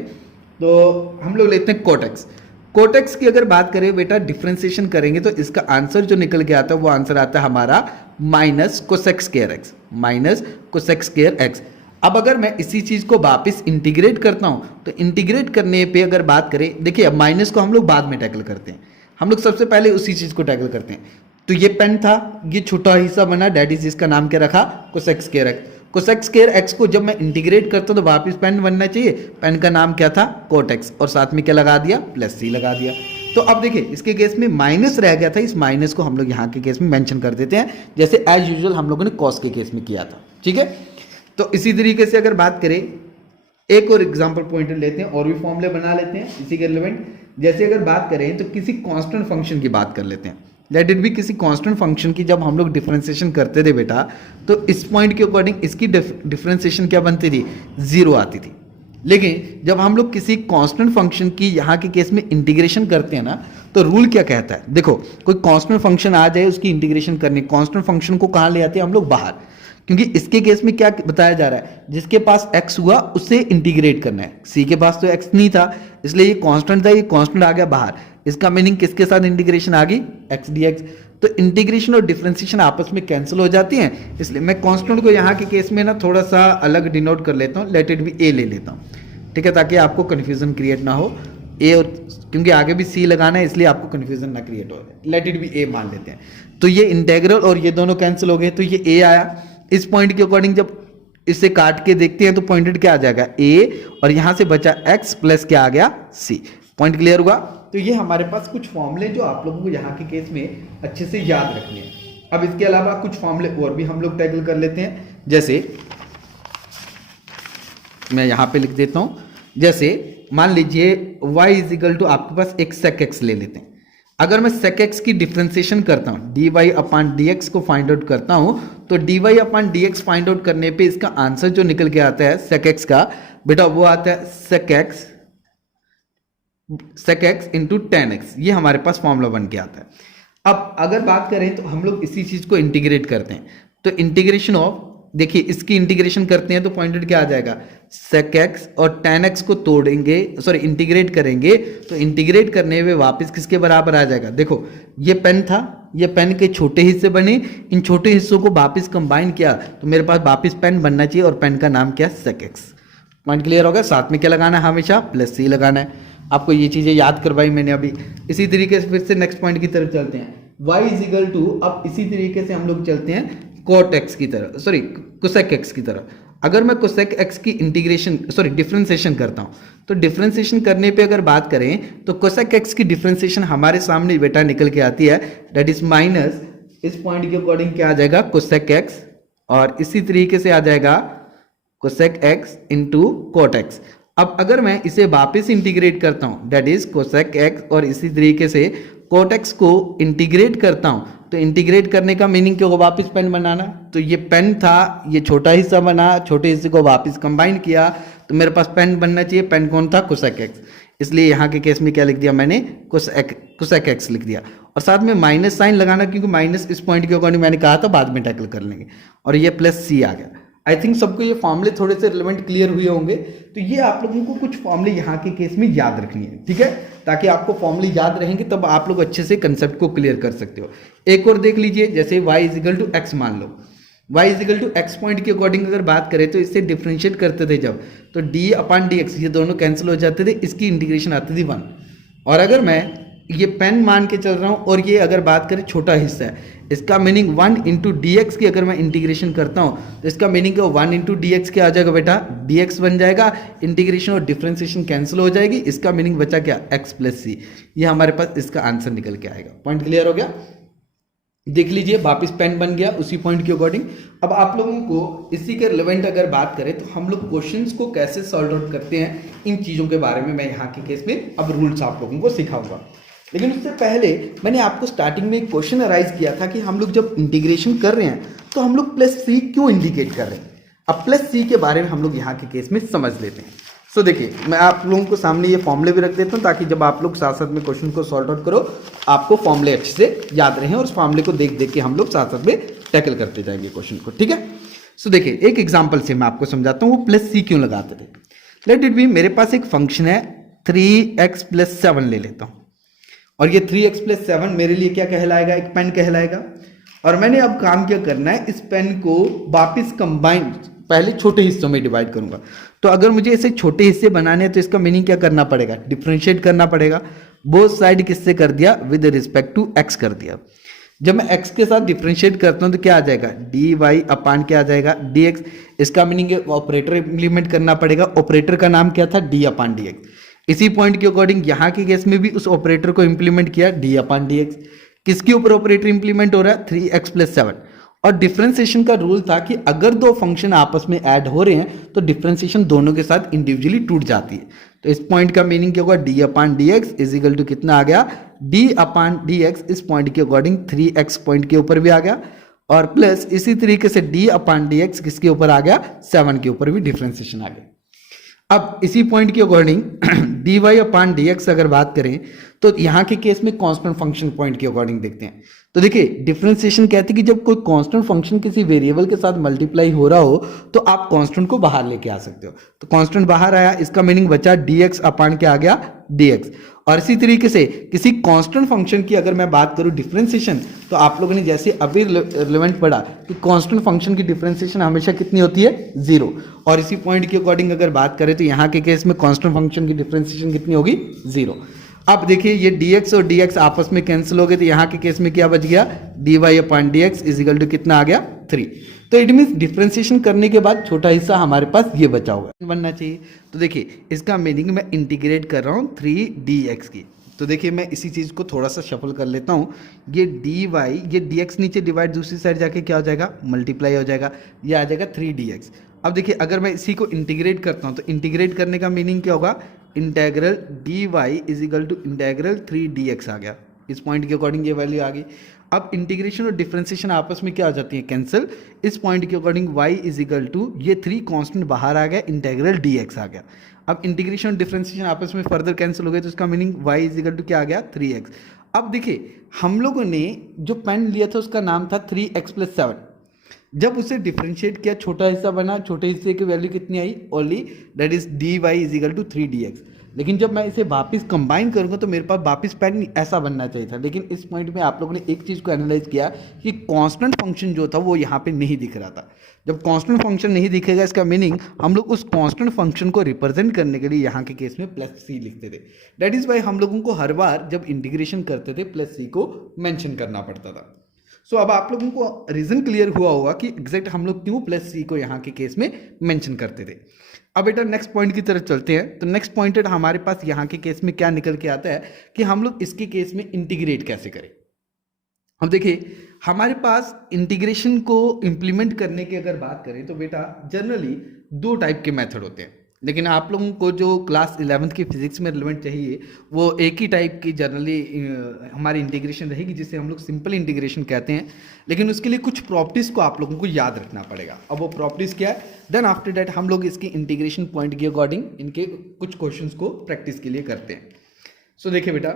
तो हम लोग लेते हैं कोटेक्स। कोटेक्स की अगर बात करें बेटा डिफरेंशिएशन करेंगे तो इसका आंसर जो निकल के आता है वो आंसर आता है हमारा minus cosec square x, minus cosec square x. अब अगर मैं इसी चीज को वापस इंटीग्रेट करता हूं तो इंटीग्रेट करने पे अगर बात करें, देखिए अब माइनस को हम लोग बाद में टैकल करते हैं, हम लोग सबसे पहले उसी चीज को टैकल करते हैं। तो ये पेन था, ये छोटा हिस्सा बना, डैट इज इसका नाम क्या रखा, cosec square x. Cosec square x को जब मैं इंटीग्रेट करता हूं तो वापस पेन बनना चाहिए, पेन का नाम क्या था, कोट एक्स, और साथ में क्या लगा दिया, प्लस सी लगा दिया। तो अब देखिए इसके केस में माइनस रह गया था, इस माइनस को हम लोग यहाँ के केस में मेंशन कर देते हैं, जैसे एज यूजुअल हम लोगों ने कॉस के केस में किया था। ठीक है, तो इसी तरीके से अगर बात करें एक और एग्जांपल पॉइंट लेते हैं और भी फॉर्मूले बना लेते हैं इसी के रिलेवेंट। जैसे अगर बात करें तो किसी कांस्टेंट फंक्शन की बात कर लेते हैं, लेट इट बी किसी कांस्टेंट फंक्शन की जब हम लोग डिफरेंशिएशन करते थे बेटा, तो इस पॉइंट के अकॉर्डिंग इसकी डिफरेंशिएशन क्या बनती थी, जीरो आती थी। लेकिन जब हम लोग किसी कांस्टेंट फंक्शन की यहाँ के केस में इंटीग्रेशन करते हैं ना, तो रूल क्या कहता है, देखो कोई कांस्टेंट फंक्शन आ जाए उसकी इंटीग्रेशन करनी, कांस्टेंट फंक्शन को कहाँ ले आते हैं हम लोग, बाहर। क्योंकि इसके केस में क्या बताया जा रहा है, जिसके पास x हुआ उससे इंटीग्रेट करना है, c के पास तो x नहीं था इसलिए ये कांस्टेंट था, ये कांस्टेंट आ गया बाहर। इसका मीनिंग किसके साथ इंटीग्रेशन आ गई, एक्स डी एक्स। तो इंटीग्रेशन और डिफरेंशिएशन आपस में कैंसिल हो जाती हैं, इसलिए मैं कांस्टेंट को यहाँ के केस में ना थोड़ा सा अलग डिनोट कर लेता हूँ, लेट इट बी ए ले लेता हूँ, ठीक है, ताकि आपको कन्फ्यूजन क्रिएट ना हो। ए और क्योंकि आगे भी सी लगाना है इसलिए आपको कन्फ्यूजन ना क्रिएट हो, लेट इट बी ए मान लेते हैं। तो ये इंटेग्रल और ये दोनों कैंसिल हो गए, तो ये ए आया। इस पॉइंट के अकॉर्डिंग जब इसे काट के देखते हैं तो पॉइंटेड क्या आ जाएगा, ए, और यहां से बचा एक्स प्लस क्या आ गया, सी। पॉइंट क्लियर हुआ। तो ये हमारे पास कुछ फॉर्मूले जो आप लोगों को यहाँ के केस में अच्छे से याद रखने हैं। अब इसके अलावा कुछ फॉर्मूले और भी हम लोग टैकल कर लेते हैं, जैसे मैं यहाँ पे लिख देता हूँ। जैसे मान लीजिए y इज इक्वल टू आपके पास एक sec x ले लेते हैं। अगर मैं sec x की डिफ्रेंसिएशन करता हूँ, dy अपॉन dx को फाइंड आउट करता हूँ, तो dy upon dx find out करने पे इसका आंसर जो निकल के आता है sec x का, बेटा वो आता है sec x into tan x। ये हमारे पास फॉर्मूला बन के आता है। अब अगर बात करें तो हम लोग इसी चीज को इंटीग्रेट करते हैं, तो इंटीग्रेशन ऑफ, देखिए इसकी इंटीग्रेशन करते हैं तो पॉइंटेड क्या आ जाएगा, sec x, और tan x को तोड़ेंगे, सॉरी इंटीग्रेट करेंगे, तो इंटीग्रेट करने में वापस किसके बराबर आ जाएगा। देखो ये पेन था, ये पेन के छोटे हिस्से बने, इन छोटे हिस्सों को वापस कंबाइन किया तो मेरे पास वापस पेन बनना चाहिए, और पेन का नाम क्या है, sec x। पॉइंट क्लियर होगा। साथ में क्या लगाना है, हमेशा प्लस सी लगाना है। आपको ये चीजें याद करवाई मैंने अभी। इसी तरीके से फिर से नेक्स्ट पॉइंट की तरफ चलते हैं, y इज इक्वल टू, अब इसी तरीके से हम लोग चलते हैं cot x की तरफ, सॉरी cosec x की तरफ। अगर मैं cosec x की इंटीग्रेशन, सॉरी डिफरेंशिएशन करता हूं, तो डिफरेंशिएशन करने पे अगर बात करें तो cosec x की डिफरेंशिएशन हमारे सामने बेटा निकल के आती है, दैट इज माइनस, इस पॉइंट के अकॉर्डिंग क्या आ जाएगा, cosec x, और इसी तरीके से आ जाएगा cosec x into cot x। अब अगर मैं इसे वापस इंटीग्रेट करता हूं, दैट इज cosec x, और इसी तरीके से cot x को इंटीग्रेट करता हूं, तो इंटीग्रेट करने का मीनिंग क्या होगा, वापस पेन बनाना। तो ये पेन था, ये छोटा हिस्सा बना, छोटे हिस्से को वापस कंबाइन किया, तो मेरे पास पेन बनना चाहिए। पेन कौन था, cosec x, इसलिए यहाँ के केस में क्या लिख दिया मैंने, cosec x लिख दिया, और साथ में माइनस साइन लगाना, क्योंकि माइनस इस पॉइंट के अकॉर्डिंग मैंने कहा था बाद में टैकल कर लेंगे, और ये प्लस सी आ गया। आई थिंक सबको ये फॉर्मूले थोड़े से रिलेवेंट क्लियर हुए होंगे। तो ये आप लोगों को कुछ फॉर्मूले यहाँ के केस में याद रखनी है, ठीक है, ताकि आपको फॉर्मूले याद रहेंगे तब आप लोग अच्छे से कंसेप्ट को क्लियर कर सकते हो। एक और देख लीजिए, जैसे y is equal to X मान लो, y is equal to X point के अकॉर्डिंग अगर बात करें तो इससे डिफ्रेंशिएट करते थे जब, तो d अपॉन डी एक्स, ये दोनों कैंसिल हो जाते थे, इसकी इंटीग्रेशन आती थी 1। और अगर मैं ये पेन मान के चल रहा हूँ, और ये अगर बात करें छोटा हिस्सा है, इसका मीनिंग 1 इंटू डी एक्स की अगर मैं इंटीग्रेशन करता हूँ तो इसका मीनिंग 1 इंटू डी एक्स क्या आ जाएगा बेटा, डी एक्स बन जाएगा, इंटीग्रेशन और डिफरेंशिएशन कैंसिल हो जाएगी, इसका मीनिंग बचा क्या, एक्स प्लस सी। ये हमारे पास इसका आंसर निकल के आएगा। पॉइंट क्लियर हो गया। देख लीजिए वापस पेन बन गया उसी पॉइंट के अकॉर्डिंग। अब आप लोगों को इसी के रिलेवेंट अगर बात करें तो हम लोग क्वेश्चंस को कैसे सॉल्व आउट करते हैं, इन चीज़ों के बारे में मैं यहाँ के केस में अब रूल्स आप लोगों को सिखाऊंगा। लेकिन उससे पहले मैंने आपको स्टार्टिंग में एक क्वेश्चन अराइज किया था कि हम लोग जब इंटीग्रेशन कर रहे हैं तो हम लोग प्लस सी क्यों इंडिकेट कर रहे हैं। अब प्लस सी के बारे में हम लोग यहाँ के केस में समझ लेते हैं। सो देखिए, मैं आप लोगों को सामने ये फॉर्मूले भी रख देता हूँ ताकि जब आप लोग साथ साथ में क्वेश्चन को सॉल्व आउट करो आपको फॉर्मूले अच्छे से याद रहें, और उस फॉर्मूले को देख देख के हम लोग साथ साथ में टैकल करते जाएंगे क्वेश्चन को, ठीक है। सो देखिए, एक एग्जाम्पल से मैं आपको समझाता हूँ वो प्लस सी क्यों लगाते थे। लेट इट बी, मेरे पास एक फंक्शन है 3x + 7 ले लेता हूँ, और ये 3x + 7 मेरे लिए क्या कहलाएगा, एक पेन कहलाएगा। और मैंने अब काम क्या करना है, इस पेन को वापस कंबाइन, पहले छोटे हिस्सों में डिवाइड करूंगा। तो अगर मुझे इसे छोटे हिस्से बनाने हैं तो इसका मीनिंग क्या करना पड़ेगा, डिफरेंशिएट करना पड़ेगा। बोथ साइड किससे कर दिया, विद रिस्पेक्ट टू x कर दिया। जब मैं x के साथ डिफरेंशिएट करता हूं तो क्या आ जाएगा, dy अपान क्या आ जाएगा, dx। इसका मीनिंग ऑपरेटर इंप्लीमेंट करना पड़ेगा। ऑपरेटर का नाम क्या था, d अपान dx। इसी पॉइंट के अकॉर्डिंग यहाँ के केस में भी उस ऑपरेटर को इंप्लीमेंट किया, d अपान dx। किसके ऊपर ऑपरेटर इंप्लीमेंट हो रहा है, 3x + 7। और डिफरेंशिएशन का रूल था कि अगर दो फंक्शन आपस में ऐड हो रहे हैं तो डिफरेंशिएशन दोनों के साथ इंडिविजुअली टूट जाती है। तो इस पॉइंट का मीनिंग क्या होगा, d upon dx is equal to कितना आ गया, d अपान dx। इस पॉइंट के अकॉर्डिंग 3x पॉइंट के ऊपर भी आ गया, और प्लस इसी तरीके से d अपान dx किसके ऊपर आ गया, 7 के ऊपर भी डिफरेंशिएशन आ गया। अब इसी पॉइंट के अकॉर्डिंग dy अपान dx अगर बात करें तो यहाँ के केस में कांस्टेंट फंक्शन पॉइंट के अकॉर्डिंग देखते हैं। तो देखिए, डिफरेंशिएशन कहते हैं कि जब कोई कांस्टेंट फंक्शन किसी वेरिएबल के साथ मल्टीप्लाई हो रहा हो तो आप कांस्टेंट को बाहर लेके आ सकते हो। तो कांस्टेंट बाहर आया, इसका मीनिंग बचा dx अपान क्या आ गया, dx। और इसी तरीके से किसी कांस्टेंट फंक्शन की अगर मैं बात करूं डिफरेंशिएशन, तो आप लोगों ने जैसे अभी रिलेवेंट पढ़ा कि कांस्टेंट फंक्शन की डिफरेंशिएशन हमेशा कितनी होती है, 0। और इसी पॉइंट के अकॉर्डिंग अगर बात करें तो यहाँ के केस में कांस्टेंट फंक्शन की डिफरेंशिएशन कितनी होगी, 0। अब देखिए ये dx और dx आपस में कैंसिल हो गए, तो यहाँ के केस में क्या बच गया, dy upon dx is equal to कितना आ गया, 3। तो इट मीन्स डिफरेंशिएशन करने के बाद छोटा हिस्सा हमारे पास ये बचा होगा बनना चाहिए। तो देखिए इसका मीनिंग मैं इंटीग्रेट कर रहा हूँ 3dx की। तो देखिए मैं इसी चीज़ को थोड़ा सा शफल कर लेता हूँ, ये dy, ये dx नीचे डिवाइड दूसरी साइड जाके क्या हो जाएगा, मल्टीप्लाई हो जाएगा, ये आ जाएगा 3dx। अब देखिए अगर मैं इसी को इंटीग्रेट करता हूँ तो इंटीग्रेट करने का मीनिंग क्या होगा, integral dy is equal to integral 3dx आ गया। इस पॉइंट के अकॉर्डिंग ये वैल्यू आ गई। अब इंटीग्रेशन और डिफरेंशिएशन आपस में क्या हो जाती है, कैंसिल। इस पॉइंट के according y is equal to ये 3 कांस्टेंट बाहर आ गया, इंटेग्रल dx आ गया। अब इंटीग्रेशन और डिफरेंशिएशन आपस में फर्दर कैंसिल हो गए, तो इसका meaning y is equal to क्या आ गया, 3x। अब देखिए हम लोगों ने जो पेन लिया था उसका नाम था 3x + 7। जब उसे डिफरेंशिएट किया, छोटा हिस्सा बना, छोटे हिस्से की वैल्यू कितनी आई, only that is dy is equal to 3dx। लेकिन जब मैं इसे वापस कंबाइन करूंगा तो मेरे पास वापस पेन ऐसा बनना चाहिए था। लेकिन इस पॉइंट में आप लोगों ने एक चीज़ को एनालाइज किया कि कांस्टेंट फंक्शन जो था वो यहाँ पे नहीं दिख रहा था। जब कांस्टेंट फंक्शन नहीं दिखेगा, इसका मीनिंग हम लोग उस कांस्टेंट फंक्शन को रिप्रेजेंट करने के लिए यहाँ के केस में +c लिखते थे। दैट इज वाई हम लोगों को हर बार जब इंटीग्रेशन करते थे +c को मेंशन करना पड़ता था। सो अब आप लोगों को रीजन क्लियर हुआ होगा कि एग्जैक्ट हम लोग क्यों +c को यहाँ के केस में मेंशन करते थे। अब बेटा नेक्स्ट पॉइंट की तरफ चलते हैं। तो नेक्स्ट पॉइंट हमारे पास यहाँ के केस में क्या निकल के आता है कि हम लोग इसके केस में इंटीग्रेट कैसे करें। अब देखिए हमारे पास इंटीग्रेशन को इंप्लीमेंट करने की अगर बात करें तो बेटा जनरली 2 टाइप के मेथड होते हैं। लेकिन आप लोगों को जो क्लास 11th की फिजिक्स में रिलेवेंट चाहिए वो एक ही टाइप की जनरली हमारी इंटीग्रेशन रहेगी, जिसे हम लोग सिंपल इंटीग्रेशन कहते हैं। लेकिन उसके लिए कुछ प्रॉपर्टीज़ को आप लोगों को याद रखना पड़ेगा। अब वो प्रॉपर्टीज़ क्या है, देन आफ्टर दैट हम लोग इसकी इंटीग्रेशन पॉइंट के अकॉर्डिंग इनके कुछ क्वेश्चंस को प्रैक्टिस के लिए करते हैं। सो देखिए बेटा,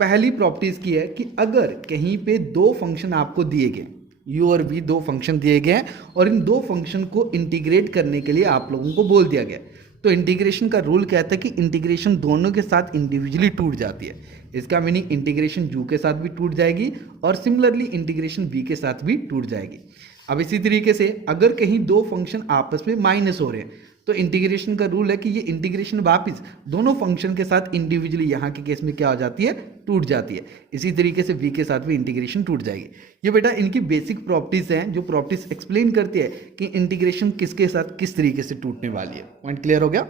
पहली प्रॉपर्टीज़ की है कि अगर कहीं पे 2 फंक्शन आपको दिए गए, u और v 2 फंक्शन दिए गए हैं और इन 2 फंक्शन को इंटीग्रेट करने के लिए आप लोगों को बोल दिया गया, तो इंटीग्रेशन का रूल कहता है कि इंटीग्रेशन दोनों के साथ इंडिविजुअली टूट जाती है। इसका मीनिंग इंटीग्रेशन u के साथ भी टूट जाएगी और सिमिलरली इंटीग्रेशन v के साथ भी टूट जाएगी। अब इसी तरीके से अगर कहीं 2 फंक्शन आपस में माइनस हो रहे हैं तो इंटीग्रेशन का रूल है कि ये इंटीग्रेशन वापस दोनों फंक्शन के साथ इंडिविजुअली यहाँ के केस में क्या हो जाती है, टूट जाती है। इसी तरीके से v के साथ भी इंटीग्रेशन टूट जाएगी। ये बेटा इनकी बेसिक प्रॉपर्टीज हैं जो प्रॉपर्टीज एक्सप्लेन करती है कि इंटीग्रेशन किसके साथ किस तरीके से टूटने वाली है। पॉइंट क्लियर हो गया।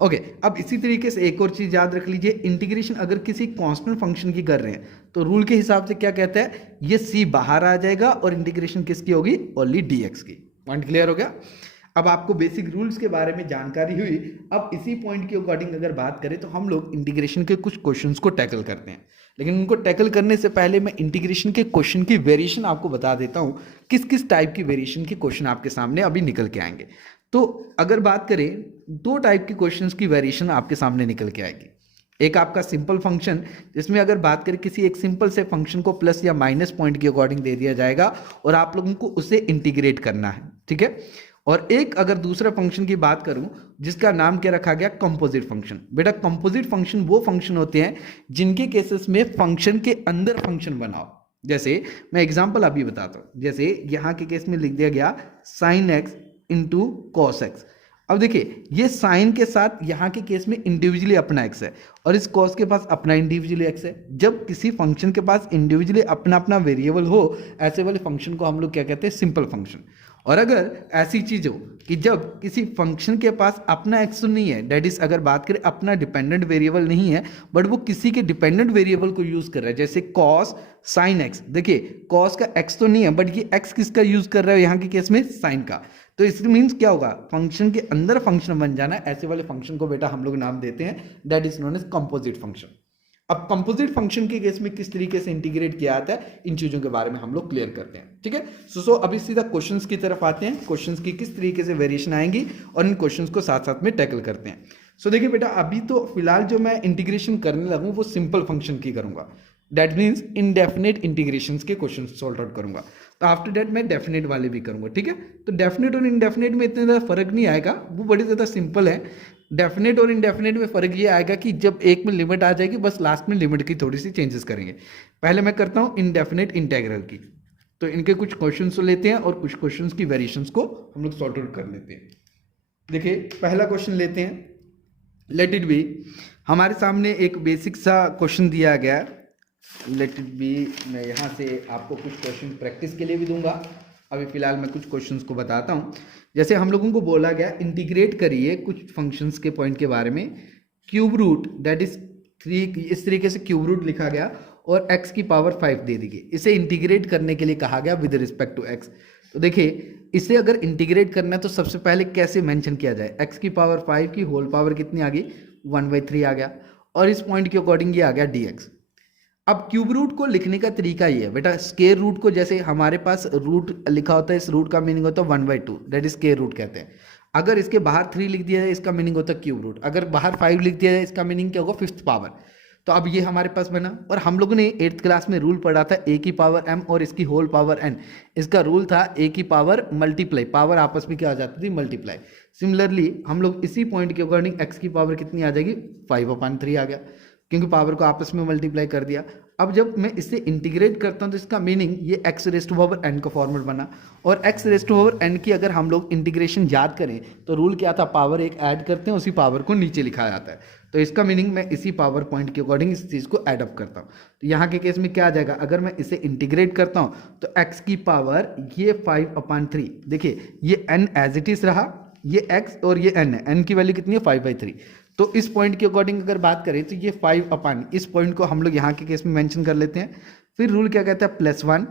ओके, अब इसी तरीके से एक और चीज याद रख लीजिए, इंटीग्रेशन अगर किसी कांस्टेंट फंक्शन की कर रहे हैं तो रूल के हिसाब से क्या कहता है, ये c बाहर आ जाएगा और इंटीग्रेशन किसकी होगी, ओनली dx की। पॉइंट क्लियर हो गया। अब आपको बेसिक रूल्स के बारे में जानकारी हुई। अब इसी पॉइंट के अकॉर्डिंग अगर बात करें तो हम लोग इंटीग्रेशन के कुछ क्वेश्चंस को टैकल करते हैं। लेकिन उनको टैकल करने से पहले मैं इंटीग्रेशन के क्वेश्चन की वेरिएशन आपको बता देता हूँ, किस किस टाइप की वेरिएशन के क्वेश्चन आपके सामने अभी निकल के आएंगे। तो अगर बात करें 2 टाइप के क्वेश्चंस की वेरिएशन आपके सामने निकल के आएगी। एक आपका सिंपल फंक्शन, जिसमें अगर बात करें किसी एक सिंपल से फंक्शन को प्लस या माइनस पॉइंट के अकॉर्डिंग दे दिया जाएगा और आप लोगों को उसे इंटीग्रेट करना है, ठीक है। और एक अगर दूसरा फंक्शन की बात करूं जिसका नाम क्या रखा गया, कंपोजिट फंक्शन। बेटा कंपोजिट फंक्शन वो फंक्शन होते हैं जिनके केसेस में फंक्शन के अंदर फंक्शन बनाओ। जैसे मैं एग्जांपल अभी बताता हूं, जैसे यहाँ के केस में लिख दिया गया sin x into cos x. अब देखिए ये साइन के साथ यहाँ के केस में इंडिविजुअली अपना x है और इस कॉस के पास अपना इंडिविजुअली x है। जब किसी फंक्शन के पास इंडिविजुअली अपना अपना वेरिएबल हो, ऐसे वाले फंक्शन को हम लोग क्या कहते हैं, सिंपल फंक्शन। और अगर ऐसी चीज हो कि जब किसी फंक्शन के पास अपना एक्स तो नहीं है, डेट इज अगर बात करें अपना डिपेंडेंट वेरिएबल नहीं है, बट वो किसी के डिपेंडेंट वेरिएबल को यूज कर रहा है, जैसे कॉस साइन एक्स। देखिए कॉस का एक्स तो नहीं है, बट ये एक्स किसका यूज कर रहा है यहाँ के केस में, साइन का। तो इस मीन्स क्या होगा, फंक्शन के अंदर फंक्शन बन जाना। ऐसे वाले फंक्शन को बेटा हम लोग नाम देते हैं, that is known as composite function. अब कंपोजिट फंक्शन के केस में किस तरीके से इंटीग्रेट किया जाता है, इन चीजों के बारे में हम लोग क्लियर करते हैं, ठीक है। सो अभी सीधा क्वेश्चंस की तरफ आते हैं, क्वेश्चंस की किस तरीके से वेरिएशन आएंगी और इन क्वेश्चंस को साथ साथ में टैकल करते हैं। सो देखिए बेटा, अभी तो फिलहाल जो मैं इंटीग्रेशन करने लगूँ वो सिंपल फंक्शन की करूंगा, दैट मीन्स इनडेफिनेट इंटीग्रेशंस के क्वेश्चन सॉल्व आउट करूंगा। तो आफ्टर दैट मैं डेफिनेट वाले भी करूंगा, ठीक है। तो डेफिनेट और इनडेफिनेट में इतना ज़्यादा फर्क नहीं आएगा, वो बड़ी ज़्यादा सिंपल है। डेफिनेट और इनडेफिनेट में फ़र्क ये आएगा कि जब एक में लिमिट आ जाएगी, बस लास्ट में लिमिट की थोड़ी सी चेंजेस करेंगे। पहले मैं करता हूँ इनडेफिनेट इंटेग्रल की, तो इनके कुछ क्वेश्चंस लेते हैं और कुछ क्वेश्चंस की वेरिएशंस को हम लोग सॉर्ट आउट कर लेते हैं। देखिए पहला क्वेश्चन लेते हैं, लेट इट बी, हमारे सामने एक बेसिक सा क्वेश्चन दिया गया है। लेट इट बी, मैं यहाँ से आपको कुछ क्वेश्चन प्रैक्टिस के लिए भी दूंगा। अभी फिलहाल मैं कुछ क्वेश्चंस को बताता हूँ। जैसे हम लोगों को बोला गया इंटीग्रेट करिए कुछ फंक्शंस के पॉइंट के बारे में, क्यूब रूट दैट इज 3, इस तरीके से क्यूब रूट लिखा गया और x की पावर 5 दे दी गई। इसे इंटीग्रेट करने के लिए कहा गया विद रिस्पेक्ट टू x। तो देखिए इसे अगर इंटीग्रेट करना है तो सबसे पहले कैसे मेंशन किया जाए, x की पावर 5 की होल पावर कितनी आ गई, 1/3 आ गया, और इस पॉइंट के अकॉर्डिंग ये आ गया dx। अब क्यूब रूट को लिखने का तरीका ये है बेटा, स्केयर रूट को जैसे हमारे पास रूट लिखा होता है, इस रूट का मीनिंग होता है 1/2, दैट इज स्केयर रूट कहते हैं। अगर इसके बाहर 3 लिख दिया जाए इसका मीनिंग होता है क्यूब रूट, अगर बाहर 5 लिख दिया जाए इसका मीनिंग क्या होगा, 5th पावर। तो अब ये हमारे पास बना, और हम लोगों ने 8th क्लास में रूल पढ़ा था a की पावर m और इसकी होल पावर n। इसका रूल था a की पावर मल्टीप्लाई, पावर आपस में क्या आ जाती थी, मल्टीप्लाई। सिमिलरली हम लोग इसी पॉइंट के अकॉर्डिंग x की पावर कितनी आ जाएगी, 5/3 आ गया, क्योंकि पावर को आपस में मल्टीप्लाई कर दिया। अब जब मैं इसे इंटीग्रेट करता हूं तो इसका मीनिंग ये x raise to power n का फॉर्मूला बना, और x raise to power n की अगर हम लोग इंटीग्रेशन याद करें तो रूल क्या था, पावर एक ऐड करते हैं, उसी पावर को नीचे लिखा जाता है। तो इसका मीनिंग मैं इसी पावर पॉइंट के अकॉर्डिंग इस चीज़ को एड अप करता हूँ। तो यहाँ के केस में क्या आ जाएगा, अगर मैं इसे इंटीग्रेट करता हूँ तो x की पावर ये 5/3, देखिए ये n एज इट इज रहा, ये x और ये n है, n की वैल्यू कितनी है 5/3। तो इस पॉइंट के अकॉर्डिंग अगर बात करें तो ये 5/, इस पॉइंट को हम लोग यहाँ के केस में मेंशन कर लेते हैं। फिर रूल क्या कहता है, +1,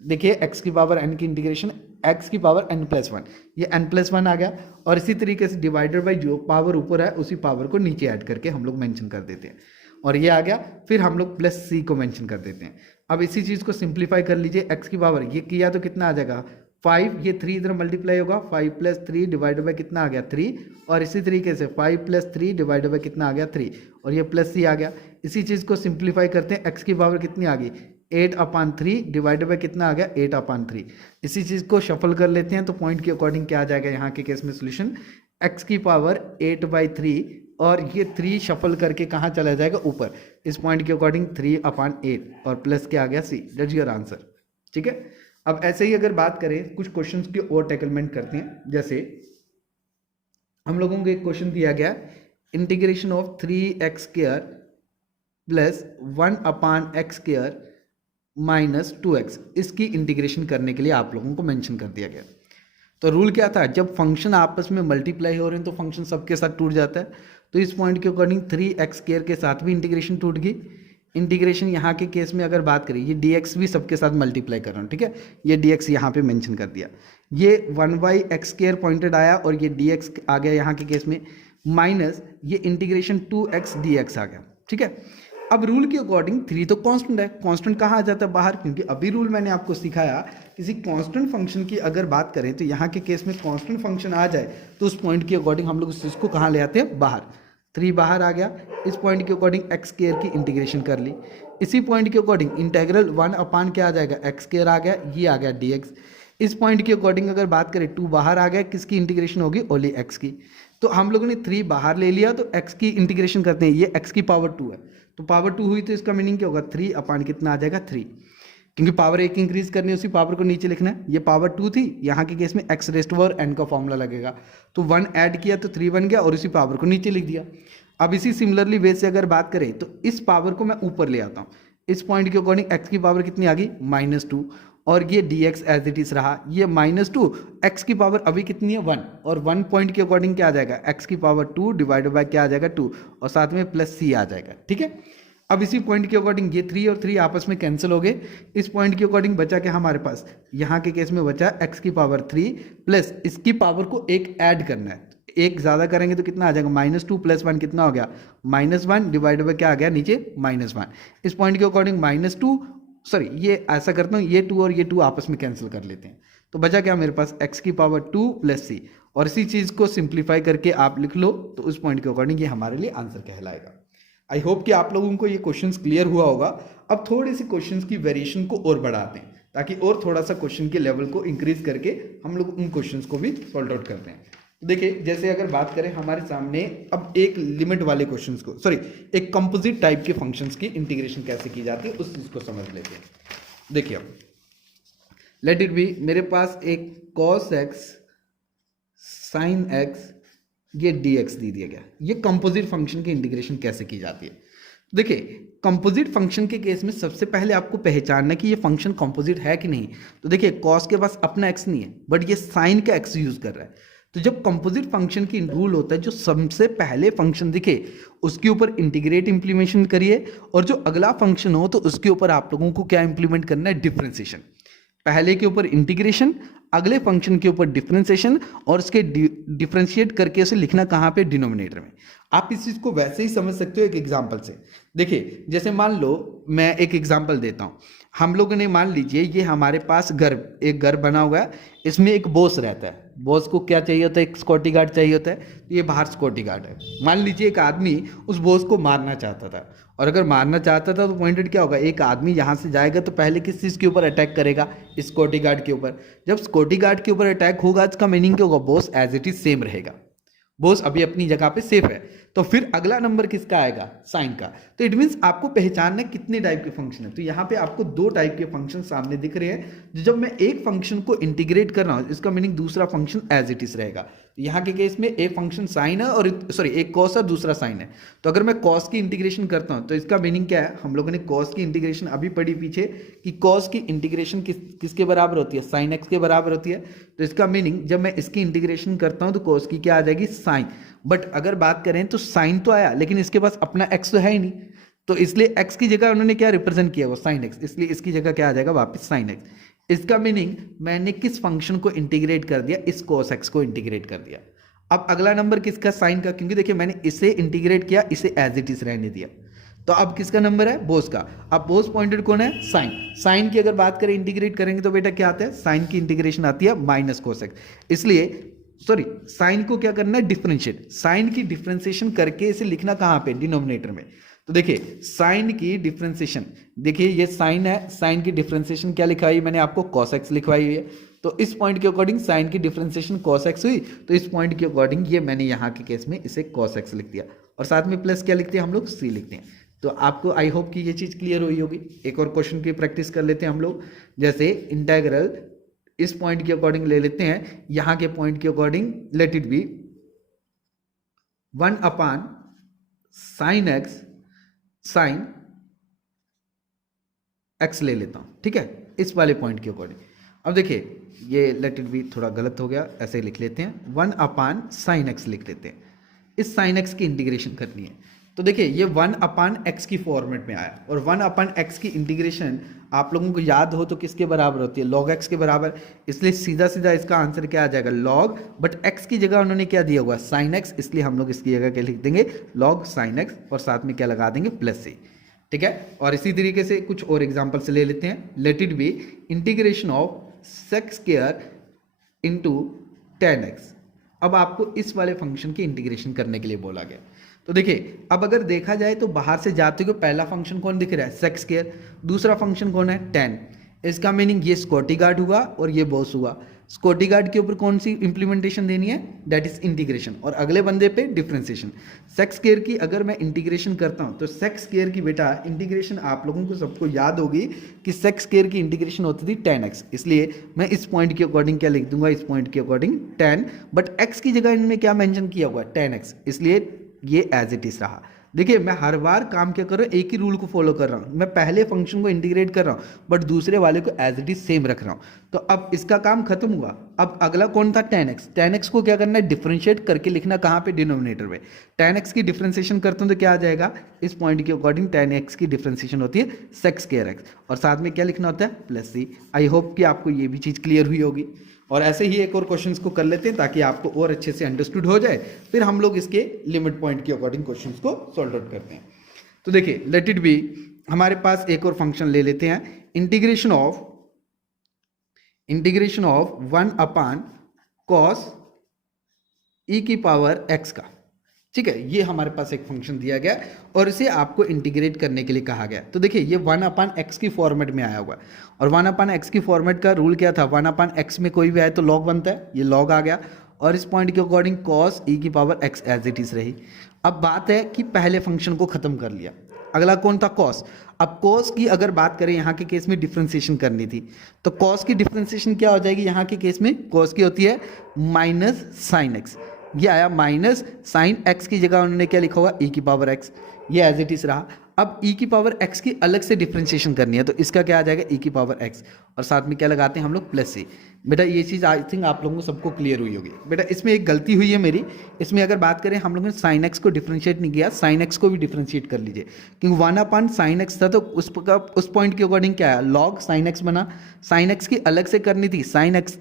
देखिए x की पावर n की इंटीग्रेशन x की पावर n+1, ये n+1 आ गया, और इसी तरीके से डिवाइडेड बाई जो पावर ऊपर है उसी पावर को नीचे ऐड करके हम लोग मेंशन कर देते हैं, और ये आ गया। फिर हम लोग +c को मेंशन कर देते हैं। अब इसी चीज़ को सिंप्लीफाई कर लीजिए, x की पावर ये किया तो कितना आ जाएगा 5, ये 3 इधर मल्टीप्लाई होगा, 5 + 3 डिवाइडेड बाई कितना आ गया 3, और इसी तरीके से 5 + 3 डिवाइडेड बाई कितना आ गया 3, और ये +c आ गया। इसी चीज़ को सिंप्लीफाई करते हैं, x की पावर कितनी आ गई 8/3 डिवाइडेड बाई कितना आ गया 8/3। इसी चीज़ को शफल कर लेते हैं तो पॉइंट के अकॉर्डिंग क्या आ जाएगा यहाँ के केस में सोल्यूशन, x की पावर 8/3, और ये 3 शफल करके कहाँ चला जाएगा ऊपर, इस पॉइंट के अकॉर्डिंग 3/8, और प्लस क्या आ गया c, दैट्स योर आंसर। ठीक है, अब ऐसे ही अगर बात करें कुछ क्वेश्चंस की और टैकलमेंट करते हैं। जैसे हम लोगों को एक क्वेश्चन दिया गया, integration of 3x² plus 1/x² minus 2x, इसकी इंटीग्रेशन करने के लिए आप लोगों को मेंशन कर दिया गया। तो रूल क्या था, जब फंक्शन आपस में मल्टीप्लाई हो रहे हैं तो फंक्शन सबके साथ टूट जाता है। तो इस पॉइंट के अकॉर्डिंग 3x² के साथ भी इंटीग्रेशन टूट गई। इंटीग्रेशन यहाँ के केस में अगर बात करें, ये dx भी सबके साथ मल्टीप्लाई कर रहा हूँ, ठीक है, ये dx यहाँ पे मेंशन कर दिया, ये 1/x² पॉइंटेड आया, और ये dx आ गया यहाँ के केस में, माइनस ये इंटीग्रेशन 2x dx आ गया। ठीक है, अब रूल के अकॉर्डिंग 3 तो कांस्टेंट है, कांस्टेंट कहाँ आ जाता है बाहर, क्योंकि अभी रूल मैंने आपको सिखाया किसी कांस्टेंट फंक्शन की अगर बात करें तो यहाँ के केस में कांस्टेंट फंक्शन आ जाए तो उस पॉइंट के अकॉर्डिंग हम लोग उस चीज़ को कहाँ ले आते हैं, बाहर। 3 बाहर आ गया, इस पॉइंट के अकॉर्डिंग x² की इंटीग्रेशन कर ली। इसी पॉइंट के अकॉर्डिंग इंटेग्रल 1/ क्या आ जाएगा, x² आ गया, ये आ गया dx। इस पॉइंट के अकॉर्डिंग अगर बात करें 2 बाहर आ गया, किसकी इंटीग्रेशन होगी, ओनली x की। तो हम लोगों ने 3 बाहर ले लिया तो x की इंटीग्रेशन करते हैं, ये x की पावर 2 है, तो पावर 2 हुई तो इसका मीनिंग क्या होगा, 3/ कितना आ जाएगा 3, क्योंकि पावर एक इंक्रीज करनी है उसी पावर को नीचे लिखना है। ये पावर 2 थी, यहाँ के केस में x raise to power n का फॉर्मूला लगेगा, तो 1 ऐड किया तो 3 बन गया, और इसी पावर को नीचे लिख दिया। अब इसी सिमिलरली वे से अगर बात करें तो इस पावर को मैं ऊपर ले आता हूँ, इस पॉइंट के अकॉर्डिंग x की पावर कितनी आ गई -2, और ये dx एज इट इज रहा, ये -2, x की पावर अभी कितनी है 1, और 1 पॉइंट के अकॉर्डिंग क्या आ जाएगा, x की पावर 2 डिवाइडेड बाय क्या आ जाएगा 2, और साथ में +c आ जाएगा। ठीक है, अब इसी पॉइंट के अकॉर्डिंग ये 3 और 3 आपस में कैंसिल हो गए। इस पॉइंट के अकॉर्डिंग बचा क्या हमारे पास, यहाँ के केस में बचा x की पावर 3 प्लस इसकी पावर को एक ऐड करना है, एक ज़्यादा करेंगे तो कितना आ जाएगा, -2 + 1 कितना हो गया, -1 डिवाइडेड बाय क्या आ गया नीचे -1। इस पॉइंट के अकॉर्डिंग -2, सॉरी ये ऐसा करता हूँ, ये 2 और ये 2 आपस में कैंसिल कर लेते हैं, तो बचा क्या मेरे पास x की पावर 2 + c, और इसी चीज़ को सिंप्लीफाई करके आप लिख लो तो उस पॉइंट के अकॉर्डिंग ये हमारे लिए आंसर कहलाएगा। आई होप कि आप लोगों को ये क्वेश्चंस क्लियर हुआ होगा। अब थोड़ी सी क्वेश्चंस की वेरिएशन को और बढ़ाते हैं ताकि और थोड़ा सा क्वेश्चन के लेवल को इंक्रीज करके हम लोग उन क्वेश्चंस को भी सॉल्व आउट करते हैं। देखिए जैसे अगर बात करें हमारे सामने अब एक लिमिट वाले क्वेश्चंस को, सॉरी, एक कंपोजिट टाइप के फंक्शंस की इंटीग्रेशन कैसे की जाती है उस चीज को समझ लेते हैं। देखिए अब लेट इट बी, मेरे पास एक cos x sin x ये dx दे दिया गया। ये कंपोजिट फंक्शन की इंटीग्रेशन कैसे की जाती है? देखिए कंपोजिट फंक्शन के केस में सबसे पहले आपको पहचानना कि ये फंक्शन कंपोजिट है कि नहीं। तो देखिए cos के पास अपना x नहीं है बट ये sin का x यूज कर रहा है। तो जब कंपोजिट फंक्शन की रूल होता है, जो सबसे पहले फंक्शन दिखे उसके ऊपर इंटीग्रेट इंप्लीमेंटेशन करिए, और जो अगला फंक्शन हो तो उसके ऊपर आप लोगों को क्या इंप्लीमेंट करना है, डिफरेंशिएशन। पहले के ऊपर इंटीग्रेशन, अगले फंक्शन के ऊपर डिफरेंशिएशन, और उसके डिफरेंशिएट करके उसे लिखना कहाँ पे, डिनोमिनेटर में। आप इस चीज को वैसे ही समझ सकते हो एक एग्जांपल से। देखिए जैसे मान लो मैं एक एग्जांपल देता हूँ। हम लोगों ने मान लीजिए ये हमारे पास एक घर बना हुआ है, इसमें एक बॉस रहता है। बॉस को क्या चाहिए होता है, एक सिक्योरिटी गार्ड चाहिए होता है। तो ये बाहर सिक्योरिटी गार्ड है। मान लीजिए एक आदमी उस बॉस को मारना चाहता था, और अगर मारना चाहता था तो पॉइंटेड क्या होगा, एक आदमी यहाँ से जाएगा तो पहले किस चीज़ के ऊपर अटैक करेगा, सिक्योरिटी गार्ड के ऊपर। जब सिक्योरिटी गार्ड के ऊपर अटैक होगा इसका मीनिंग क्या होगा, base as it is same रहेगा, बॉस अभी अपनी जगह पे सेफ है। तो फिर अगला नंबर किसका आएगा, साइन का। तो इट मीन्स आपको पहचानना कितने टाइप के फंक्शन है। तो यहाँ पे आपको दो टाइप के फंक्शन सामने दिख रहे हैं। जब मैं एक फंक्शन को इंटीग्रेट कर रहा हूँ इसका मीनिंग दूसरा फंक्शन एज इट इज रहेगा। यहाँ के केस में एक फंक्शन साइन है और सॉरी एक कॉस और दूसरा साइन है। तो अगर मैं कॉस की इंटीग्रेशन करता हूँ तो इसका मीनिंग क्या है, हम लोगों ने कॉस की इंटीग्रेशन अभी पढ़ी पीछे कि कॉस की इंटीग्रेशन किसके बराबर होती है, साइन एक्स के बराबर होती है। तो इसका मीनिंग जब मैं इसकी इंटीग्रेशन करता हूँ तो कॉस की क्या आ जाएगी, साइन। बट अगर बात करें तो साइन तो आया लेकिन इसके पास अपना एक्स तो है ही नहीं, तो इसलिए एक्स की जगह उन्होंने क्या रिप्रेजेंट किया, वो साइन एक्स, इसलिए इसकी जगह क्या आ जाएगा वापस साइन एक्स। इसका मीनिंग मैंने किस फंक्शन को इंटीग्रेट कर दिया, इस cos x को इंटीग्रेट कर दिया। अब अगला नंबर किसका, साइन का, क्योंकि देखिए मैंने इसे इंटीग्रेट किया, इसे एज इट इज रहने दिया। तो अब किसका नंबर है, बोस का। अब बोस पॉइंटेड कौन है, साइन। साइन की अगर बात करें इंटीग्रेट करेंगे तो बेटा क्या आता है, साइन की इंटीग्रेशन आती है माइनस cos x। इसलिए सॉरी साइन को क्या करना है, डिफरेंशिएट। साइन की डिफरेंशिएशन करके इसे लिखना कहाँ पे, डिनोमिनेटर में। तो देखिए साइन की डिफरेंशिएशन, देखिए ये साइन है, साइन की डिफरेंशिएशन क्या लिखाई मैंने आपको, cos x लिखवाई हुई है। तो इस पॉइंट के अकॉर्डिंग साइन की डिफरेंशिएशन cos x हुई, तो इस पॉइंट के अकॉर्डिंग ये मैंने यहाँ के केस में इसे cos x लिख दिया, और साथ में प्लस क्या लिखते हैं हम लोग, c लिखते हैं। तो आपको आई होप कि ये चीज़ क्लियर हुई होगी। एक और क्वेश्चन की प्रैक्टिस कर लेते हैं हम लोग। जैसे इंटेग्रल इस पॉइंट के अकॉर्डिंग ले लेते हैं, यहाँ के पॉइंट के according late it B 1 upon sine x sine x ले लेता हूँ, ठीक है, इस वाले पॉइंट के अकॉर्डिंग। अब देखिए ये लेट इट बी थोड़ा गलत हो गया, ऐसे लिख लेते हैं, 1 अपान साइन एक्स लिख लेते हैं। इस साइन एक्स की इंटीग्रेशन करनी है। तो देखिए ये 1 अपान एक्स की फॉर्मेट में आया, और 1 अपान एक्स की इंटीग्रेशन आप लोगों को याद हो तो किसके बराबर होती है, log x के बराबर। इसलिए सीधा सीधा इसका आंसर क्या आ जाएगा, log, बट x की जगह उन्होंने क्या दिया हुआ, sin x, इसलिए हम लोग इसकी जगह क्या लिख देंगे, log sin x, और साथ में क्या लगा देंगे, प्लस से, ठीक है। और इसी तरीके से कुछ और एग्जाम्पल से ले लेते हैं। Late it B integration of sec square into ten x. अब आपको इस वाले फंक्शन की इंटीग्रेशन करने के लिए बोला गया। तो देखिए अब अगर देखा जाए तो बाहर से जाते हुए पहला फंक्शन कौन दिख रहा है, सेक्स स्क्वायर। दूसरा फंक्शन कौन है, टेन। इसका मीनिंग ये सिक्योरिटी गार्ड हुआ और ये बॉस हुआ। सिक्योरिटी गार्ड के ऊपर कौन सी इंप्लीमेंटेशन देनी है, दैट इज इंटीग्रेशन, और अगले बंदे पे डिफरेंशिएशन। सेक्स स्क्वायर की अगर मैं इंटीग्रेशन करता हूं तो सेक्स स्क्वायर की बेटा इंटीग्रेशन आप लोगों को सबको याद होगी कि सेक्स स्क्वायर की इंटीग्रेशन होती थी 10x। इसलिए मैं इस पॉइंट के अकॉर्डिंग क्या लिख दूंगा, इस पॉइंट के अकॉर्डिंग 10, बट x की जगह इनमें क्या मेंशन किया हुआ है, 10x, इसलिए ये एज इट इज रहा। देखिए मैं हर बार काम क्या कर रहा हूँ, एक ही रूल को फॉलो कर रहा हूँ। मैं पहले फंक्शन को इंटीग्रेट कर रहा हूँ बट दूसरे वाले को एज इट इज सेम रख रहा हूँ। तो अब इसका काम खत्म हुआ। अब अगला कौन था, 10x। 10x को क्या करना है, डिफरेंशिएट करके लिखना कहाँ पे, डिनोमिनेटर में। 10x की डिफरेंशिएशन करता हूँ तो क्या आ जाएगा, इस पॉइंट के अकॉर्डिंग 10x की डिफरेंशिएशन होती है सेक्स स्क्वायर x, और साथ में क्या लिखना होता है, प्लस c। आई होप कि आपको ये भी चीज़ क्लियर हुई होगी। और ऐसे ही एक और क्वेश्चंस को कर लेते हैं ताकि आपको और अच्छे से अंडरस्टूड हो जाए, फिर हम लोग इसके लिमिट पॉइंट के अकॉर्डिंग क्वेश्चंस को सॉल्व आउट करते हैं। तो देखिए लेट इट बी, हमारे पास एक और फंक्शन ले लेते हैं, integration of 1 upon cos e की पावर x का, ठीक है। ये हमारे पास एक फंक्शन दिया गया और इसे आपको इंटीग्रेट करने के लिए कहा गया। तो देखिए ये 1 अपान एक्स की फॉर्मेट में आया हुआ है, और 1 अपान एक्स की फॉर्मेट का रूल क्या था, 1 अपान एक्स में कोई भी आए तो लॉग बनता है, ये लॉग आ गया। और इस पॉइंट के अकॉर्डिंग कॉस ई की power x as it is रही। अब बात है कि पहले फंक्शन को खत्म कर लिया, अगला कौन था, कॉस। अब कॉस की अगर बात करें यहाँ के केस में डिफ्रेंसिएशन करनी थी, तो कॉस की डिफ्रेंसिएशन क्या हो जाएगी, यहाँ के केस में कॉस की होती है माइनस साइन एक्स। ये आया माइनस साइन एक्स की जगह उन्होंने क्या लिखा होगा, ई की पावर एक्स, ये एज इट इज रहा। अब ई की पावर एक्स की अलग से डिफ्रेंशिएशन करनी है, तो इसका क्या आ जाएगा, ई की पावर एक्स, और साथ में क्या लगाते हैं हम लोग, प्लस सी। बेटा ये चीज़ आई थिंक आप लोगों को सबको क्लियर हुई होगी। बेटा इसमें एक गलती हुई है मेरी, इसमें अगर बात करें हम लोगों ने साइन एक्स को डिफ्रेंशिएट नहीं किया, साइन एक्स को भी डिफ्रेंशिएट कर लीजिए, क्योंकि 1 साइन एक्स था, तो उस पॉइंट के अकॉर्डिंग क्या है, लॉग साइन एक्स बना। साइन एक्स की अलग से करनी थी, साइन एक्स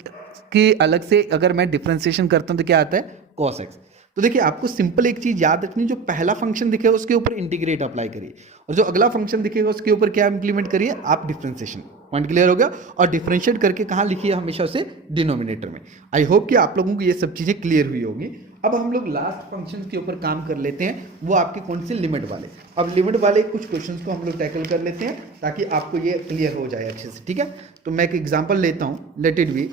की अलग से अगर मैं डिफ्रेंशिएशन करता हूँ तो क्या आता है, कॉस एक्स। तो देखिए आपको सिंपल एक चीज याद रखनी, जो पहला फंक्शन दिखेगा उसके ऊपर इंटीग्रेट अप्लाई करिए, और जो अगला फंक्शन दिखेगा उसके ऊपर क्या इंप्लीमेंट करिए आप, डिफरेंशिएशन। पॉइंट क्लियर हो गया। और डिफरेंशिएट करके कहाँ लिखिए, हमेशा उसे डिनोमिनेटर में। आई होप कि आप लोगों को ये सब चीजें क्लियर हुई होगी। अब हम लोग लास्ट फंक्शन के ऊपर काम कर लेते हैं, वो आपके कौन से, लिमिट वाले। अब लिमिट वाले कुछ क्वेश्चन को हम लोग टैकल कर लेते हैं ताकि आपको ये क्लियर हो जाए अच्छे से, ठीक है। तो मैं एक एग्जाम्पल लेता हूँ, late it B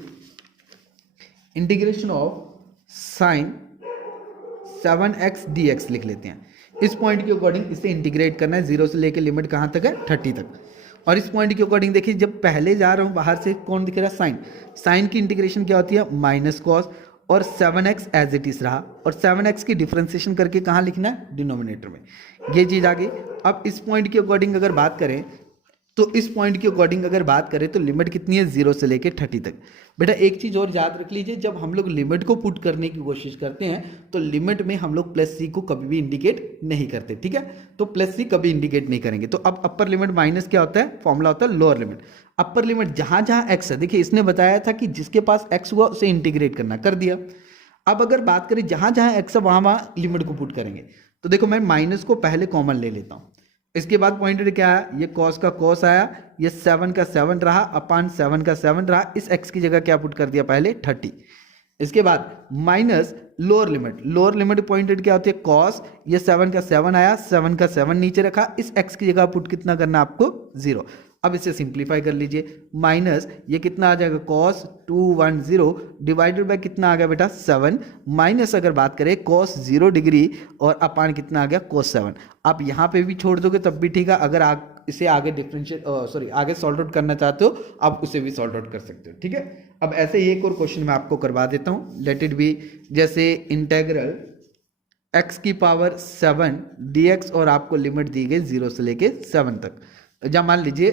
integration of sine 7x dx लिख लेते हैं। इस पॉइंट के अकॉर्डिंग इसे इंटीग्रेट करना है, 0 से लेकर लिमिट कहाँ तक है, 30 तक। और इस पॉइंट के अकॉर्डिंग देखिए, जब पहले जा रहा हूँ बाहर से कौन दिख रहा है, साइन। साइन की इंटीग्रेशन क्या होती है, माइनस कॉस, और 7x एज इट इज रहा, और 7x की डिफरेंशिएशन करके कहाँ लिखना है, डिनोमिनेटर में। ये चीज़ आ गई। अब इस पॉइंट के अकॉर्डिंग अगर बात करें, तो इस पॉइंट के अकॉर्डिंग अगर बात करें तो लिमिट कितनी है, 0 से लेके 30 तक। बेटा एक चीज़ और याद रख लीजिए, जब हम लोग लिमिट को पुट करने की कोशिश करते हैं तो लिमिट में हम लोग प्लस सी को कभी भी इंडिकेट नहीं करते, ठीक है। तो प्लस सी कभी इंडिकेट नहीं करेंगे। तो अब अपर लिमिट माइनस क्या होता है, फॉर्मूला होता है लोअर लिमिट। अपर लिमिट जहां जहां एक्स है, देखिए इसने बताया था कि जिसके पास एक्स हुआ उसे इंटीग्रेट करना, कर दिया। अब अगर बात करें जहां जहां एक्स है वहां वहां लिमिट को पुट करेंगे, तो देखो मैं माइनस को पहले कॉमन ले लेता हूं। इसके बाद पॉइंट क्या है, ये कॉस का कॉस आया, ये 7 का 7 रहा, अपान 7 का 7 रहा, इस x की जगह क्या पुट कर दिया पहले, 30। इसके बाद minus lower limit, lower limit pointed क्या होती है, कॉस, ये 7 का 7 आया, 7 का 7 नीचे रखा, इस x की जगह पुट कितना करना आपको, 0। अब इसे सिंप्लीफाई कर लीजिए, माइनस ये कितना आ जाएगा, कॉस 210 डिवाइडेड बाय कितना आ गया बेटा, 7, माइनस अगर बात करें कॉस 0 डिग्री, और अपान कितना आ गया, कॉस 7। आप यहाँ पे भी छोड़ दोगे तब भी ठीक है, अगर आप इसे आगे डिफरेंशिएट आगे सॉल्व आउट करना चाहते हो आप उसे भी सॉल्व आउट कर सकते हो, ठीक है। अब ऐसे ही एक और क्वेश्चन मैं आपको करवा देता हूँ, लेट इट बी, जैसे इंटेग्रल x की पावर 7 dx, और आपको लिमिट दी गई 0 से लेके 7 तक, या मान लीजिए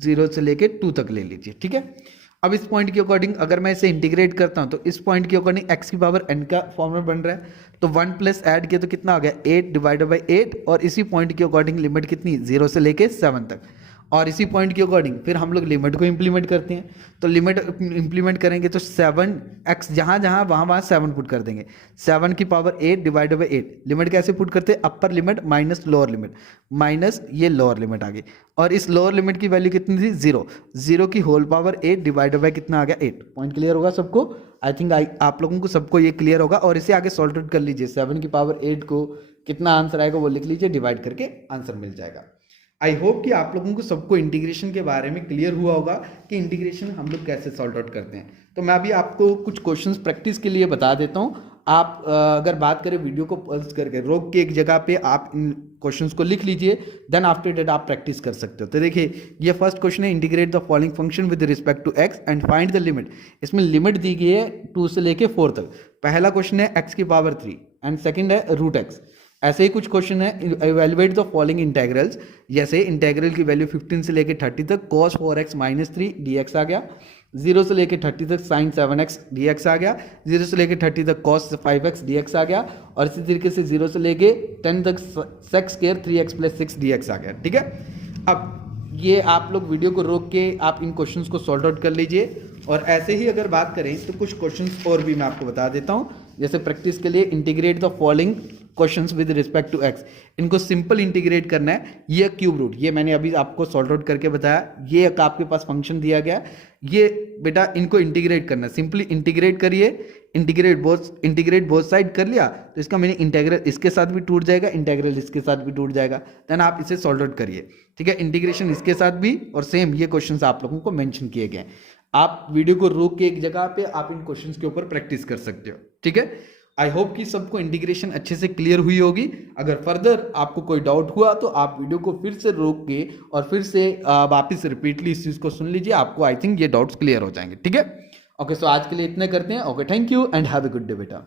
0 से लेके 2 तक ले लीजिए, ठीक है। अब इस पॉइंट के अकॉर्डिंग अगर मैं इसे इंटीग्रेट करता हूं तो इस पॉइंट के अकॉर्डिंग x की पावर n का फॉर्मूला बन रहा है, तो 1 प्लस ऐड किया तो कितना आ गया, 8 डिवाइडेड बाई 8, और इसी पॉइंट के अकॉर्डिंग लिमिट कितनी, 0 से लेके 7 तक। और इसी पॉइंट के अकॉर्डिंग फिर हम लोग लिमिट को इंप्लीमेंट करते हैं, तो लिमिट इंप्लीमेंट करेंगे तो 7x जहाँ जहाँ वहाँ वहाँ 7 पुट कर देंगे, 7 की पावर 8 डिवाइडेड बाई 8। लिमिट कैसे पुट करते हैं, upper limit minus lower limit, minus ये लोअर लिमिट आ गई, और इस लोअर लिमिट की वैल्यू कितनी थी, 0, 0 की होल पावर 8 डिवाइडेड बाई कितना आ गया, 8। पॉइंट क्लियर होगा सबको, आई थिंक आप लोगों को सबको ये क्लियर होगा। और इसे आगे सॉल्व आउट कर लीजिए, 7 की पावर 8 को कितना आंसर आएगा वो लिख लीजिए, डिवाइड करके आंसर मिल जाएगा। आई होप कि आप लोगों को सबको इंटीग्रेशन के बारे में क्लियर हुआ होगा कि इंटीग्रेशन हम लोग कैसे सॉल्व आउट करते हैं। तो मैं अभी आपको कुछ क्वेश्चंस प्रैक्टिस के लिए बता देता हूं। आप अगर बात करें वीडियो को पॉज करके रोक के एक जगह पे आप इन क्वेश्चंस को लिख लीजिए, देन आफ्टर दैट आप प्रैक्टिस कर सकते हो। तो देखिए ये फर्स्ट क्वेश्चन है, integrate the following function with respect to x and find the limit. इसमें लिमिट दी गई है 2 से लेके 4 तक। पहला क्वेश्चन है एक्स की पावर 3 एंड सेकेंड है रूट एक्स। ऐसे ही कुछ क्वेश्चन है, इवेल्युएट द फॉलोइंग इंटेग्रल्स, जैसे इंटेग्रल की वैल्यू 15 से लेके 30 तक cos 4x माइनस 3 dx आ गया, 0 से लेके 30 तक sin 7x dx आ गया, 0 से लेके 30 तक cos 5x dx आ गया, और इसी तरीके से 0 से लेके 10 तक sec square 3x plus 6 dx आ गया, ठीक है। अब ये आप लोग वीडियो को रोक के आप इन क्वेश्चंस को सॉल्व आउट कर लीजिए। और ऐसे ही अगर बात करें तो कुछ क्वेश्चंस और भी मैं आपको बता देता हूं, जैसे प्रैक्टिस के लिए integrate the following questions with respect to x. इनको सिंपल इंटीग्रेट करना है। ये क्यूब रूट, ये मैंने अभी आपको सॉल्व आउट करके बताया, ये एक आपके पास फंक्शन दिया गया, ये बेटा इनको इंटीग्रेट करना है। सिंपली इंटीग्रेट करिए, इंटीग्रेट बोथ साइड कर लिया तो इसका मीनिंग इंटीग्रल इसके साथ भी टूट जाएगा, इंटीग्रल इसके साथ भी टूट जाएगा, देन आप इसे सॉल्व आउट करिए, ठीक है। इंटीग्रेशन इसके साथ भी, और सेम ये क्वेश्चंस आप लोगों को मेंशन किए गए। आप वीडियो को रोक के एक जगह पे आप इन क्वेश्चंस के ऊपर प्रैक्टिस कर सकते हो। ठीक है। आई होप कि सबको इंटीग्रेशन अच्छे से क्लियर हुई होगी। अगर फर्दर आपको कोई डाउट हुआ तो आप वीडियो को फिर से रोक के और फिर से वापस रिपीटली इस चीज़ को सुन लीजिए, आपको आई थिंक ये डाउट्स क्लियर हो जाएंगे। ठीक है, ओके। सो आज के लिए इतने करते हैं। Okay, thank you and have a good day बेटा।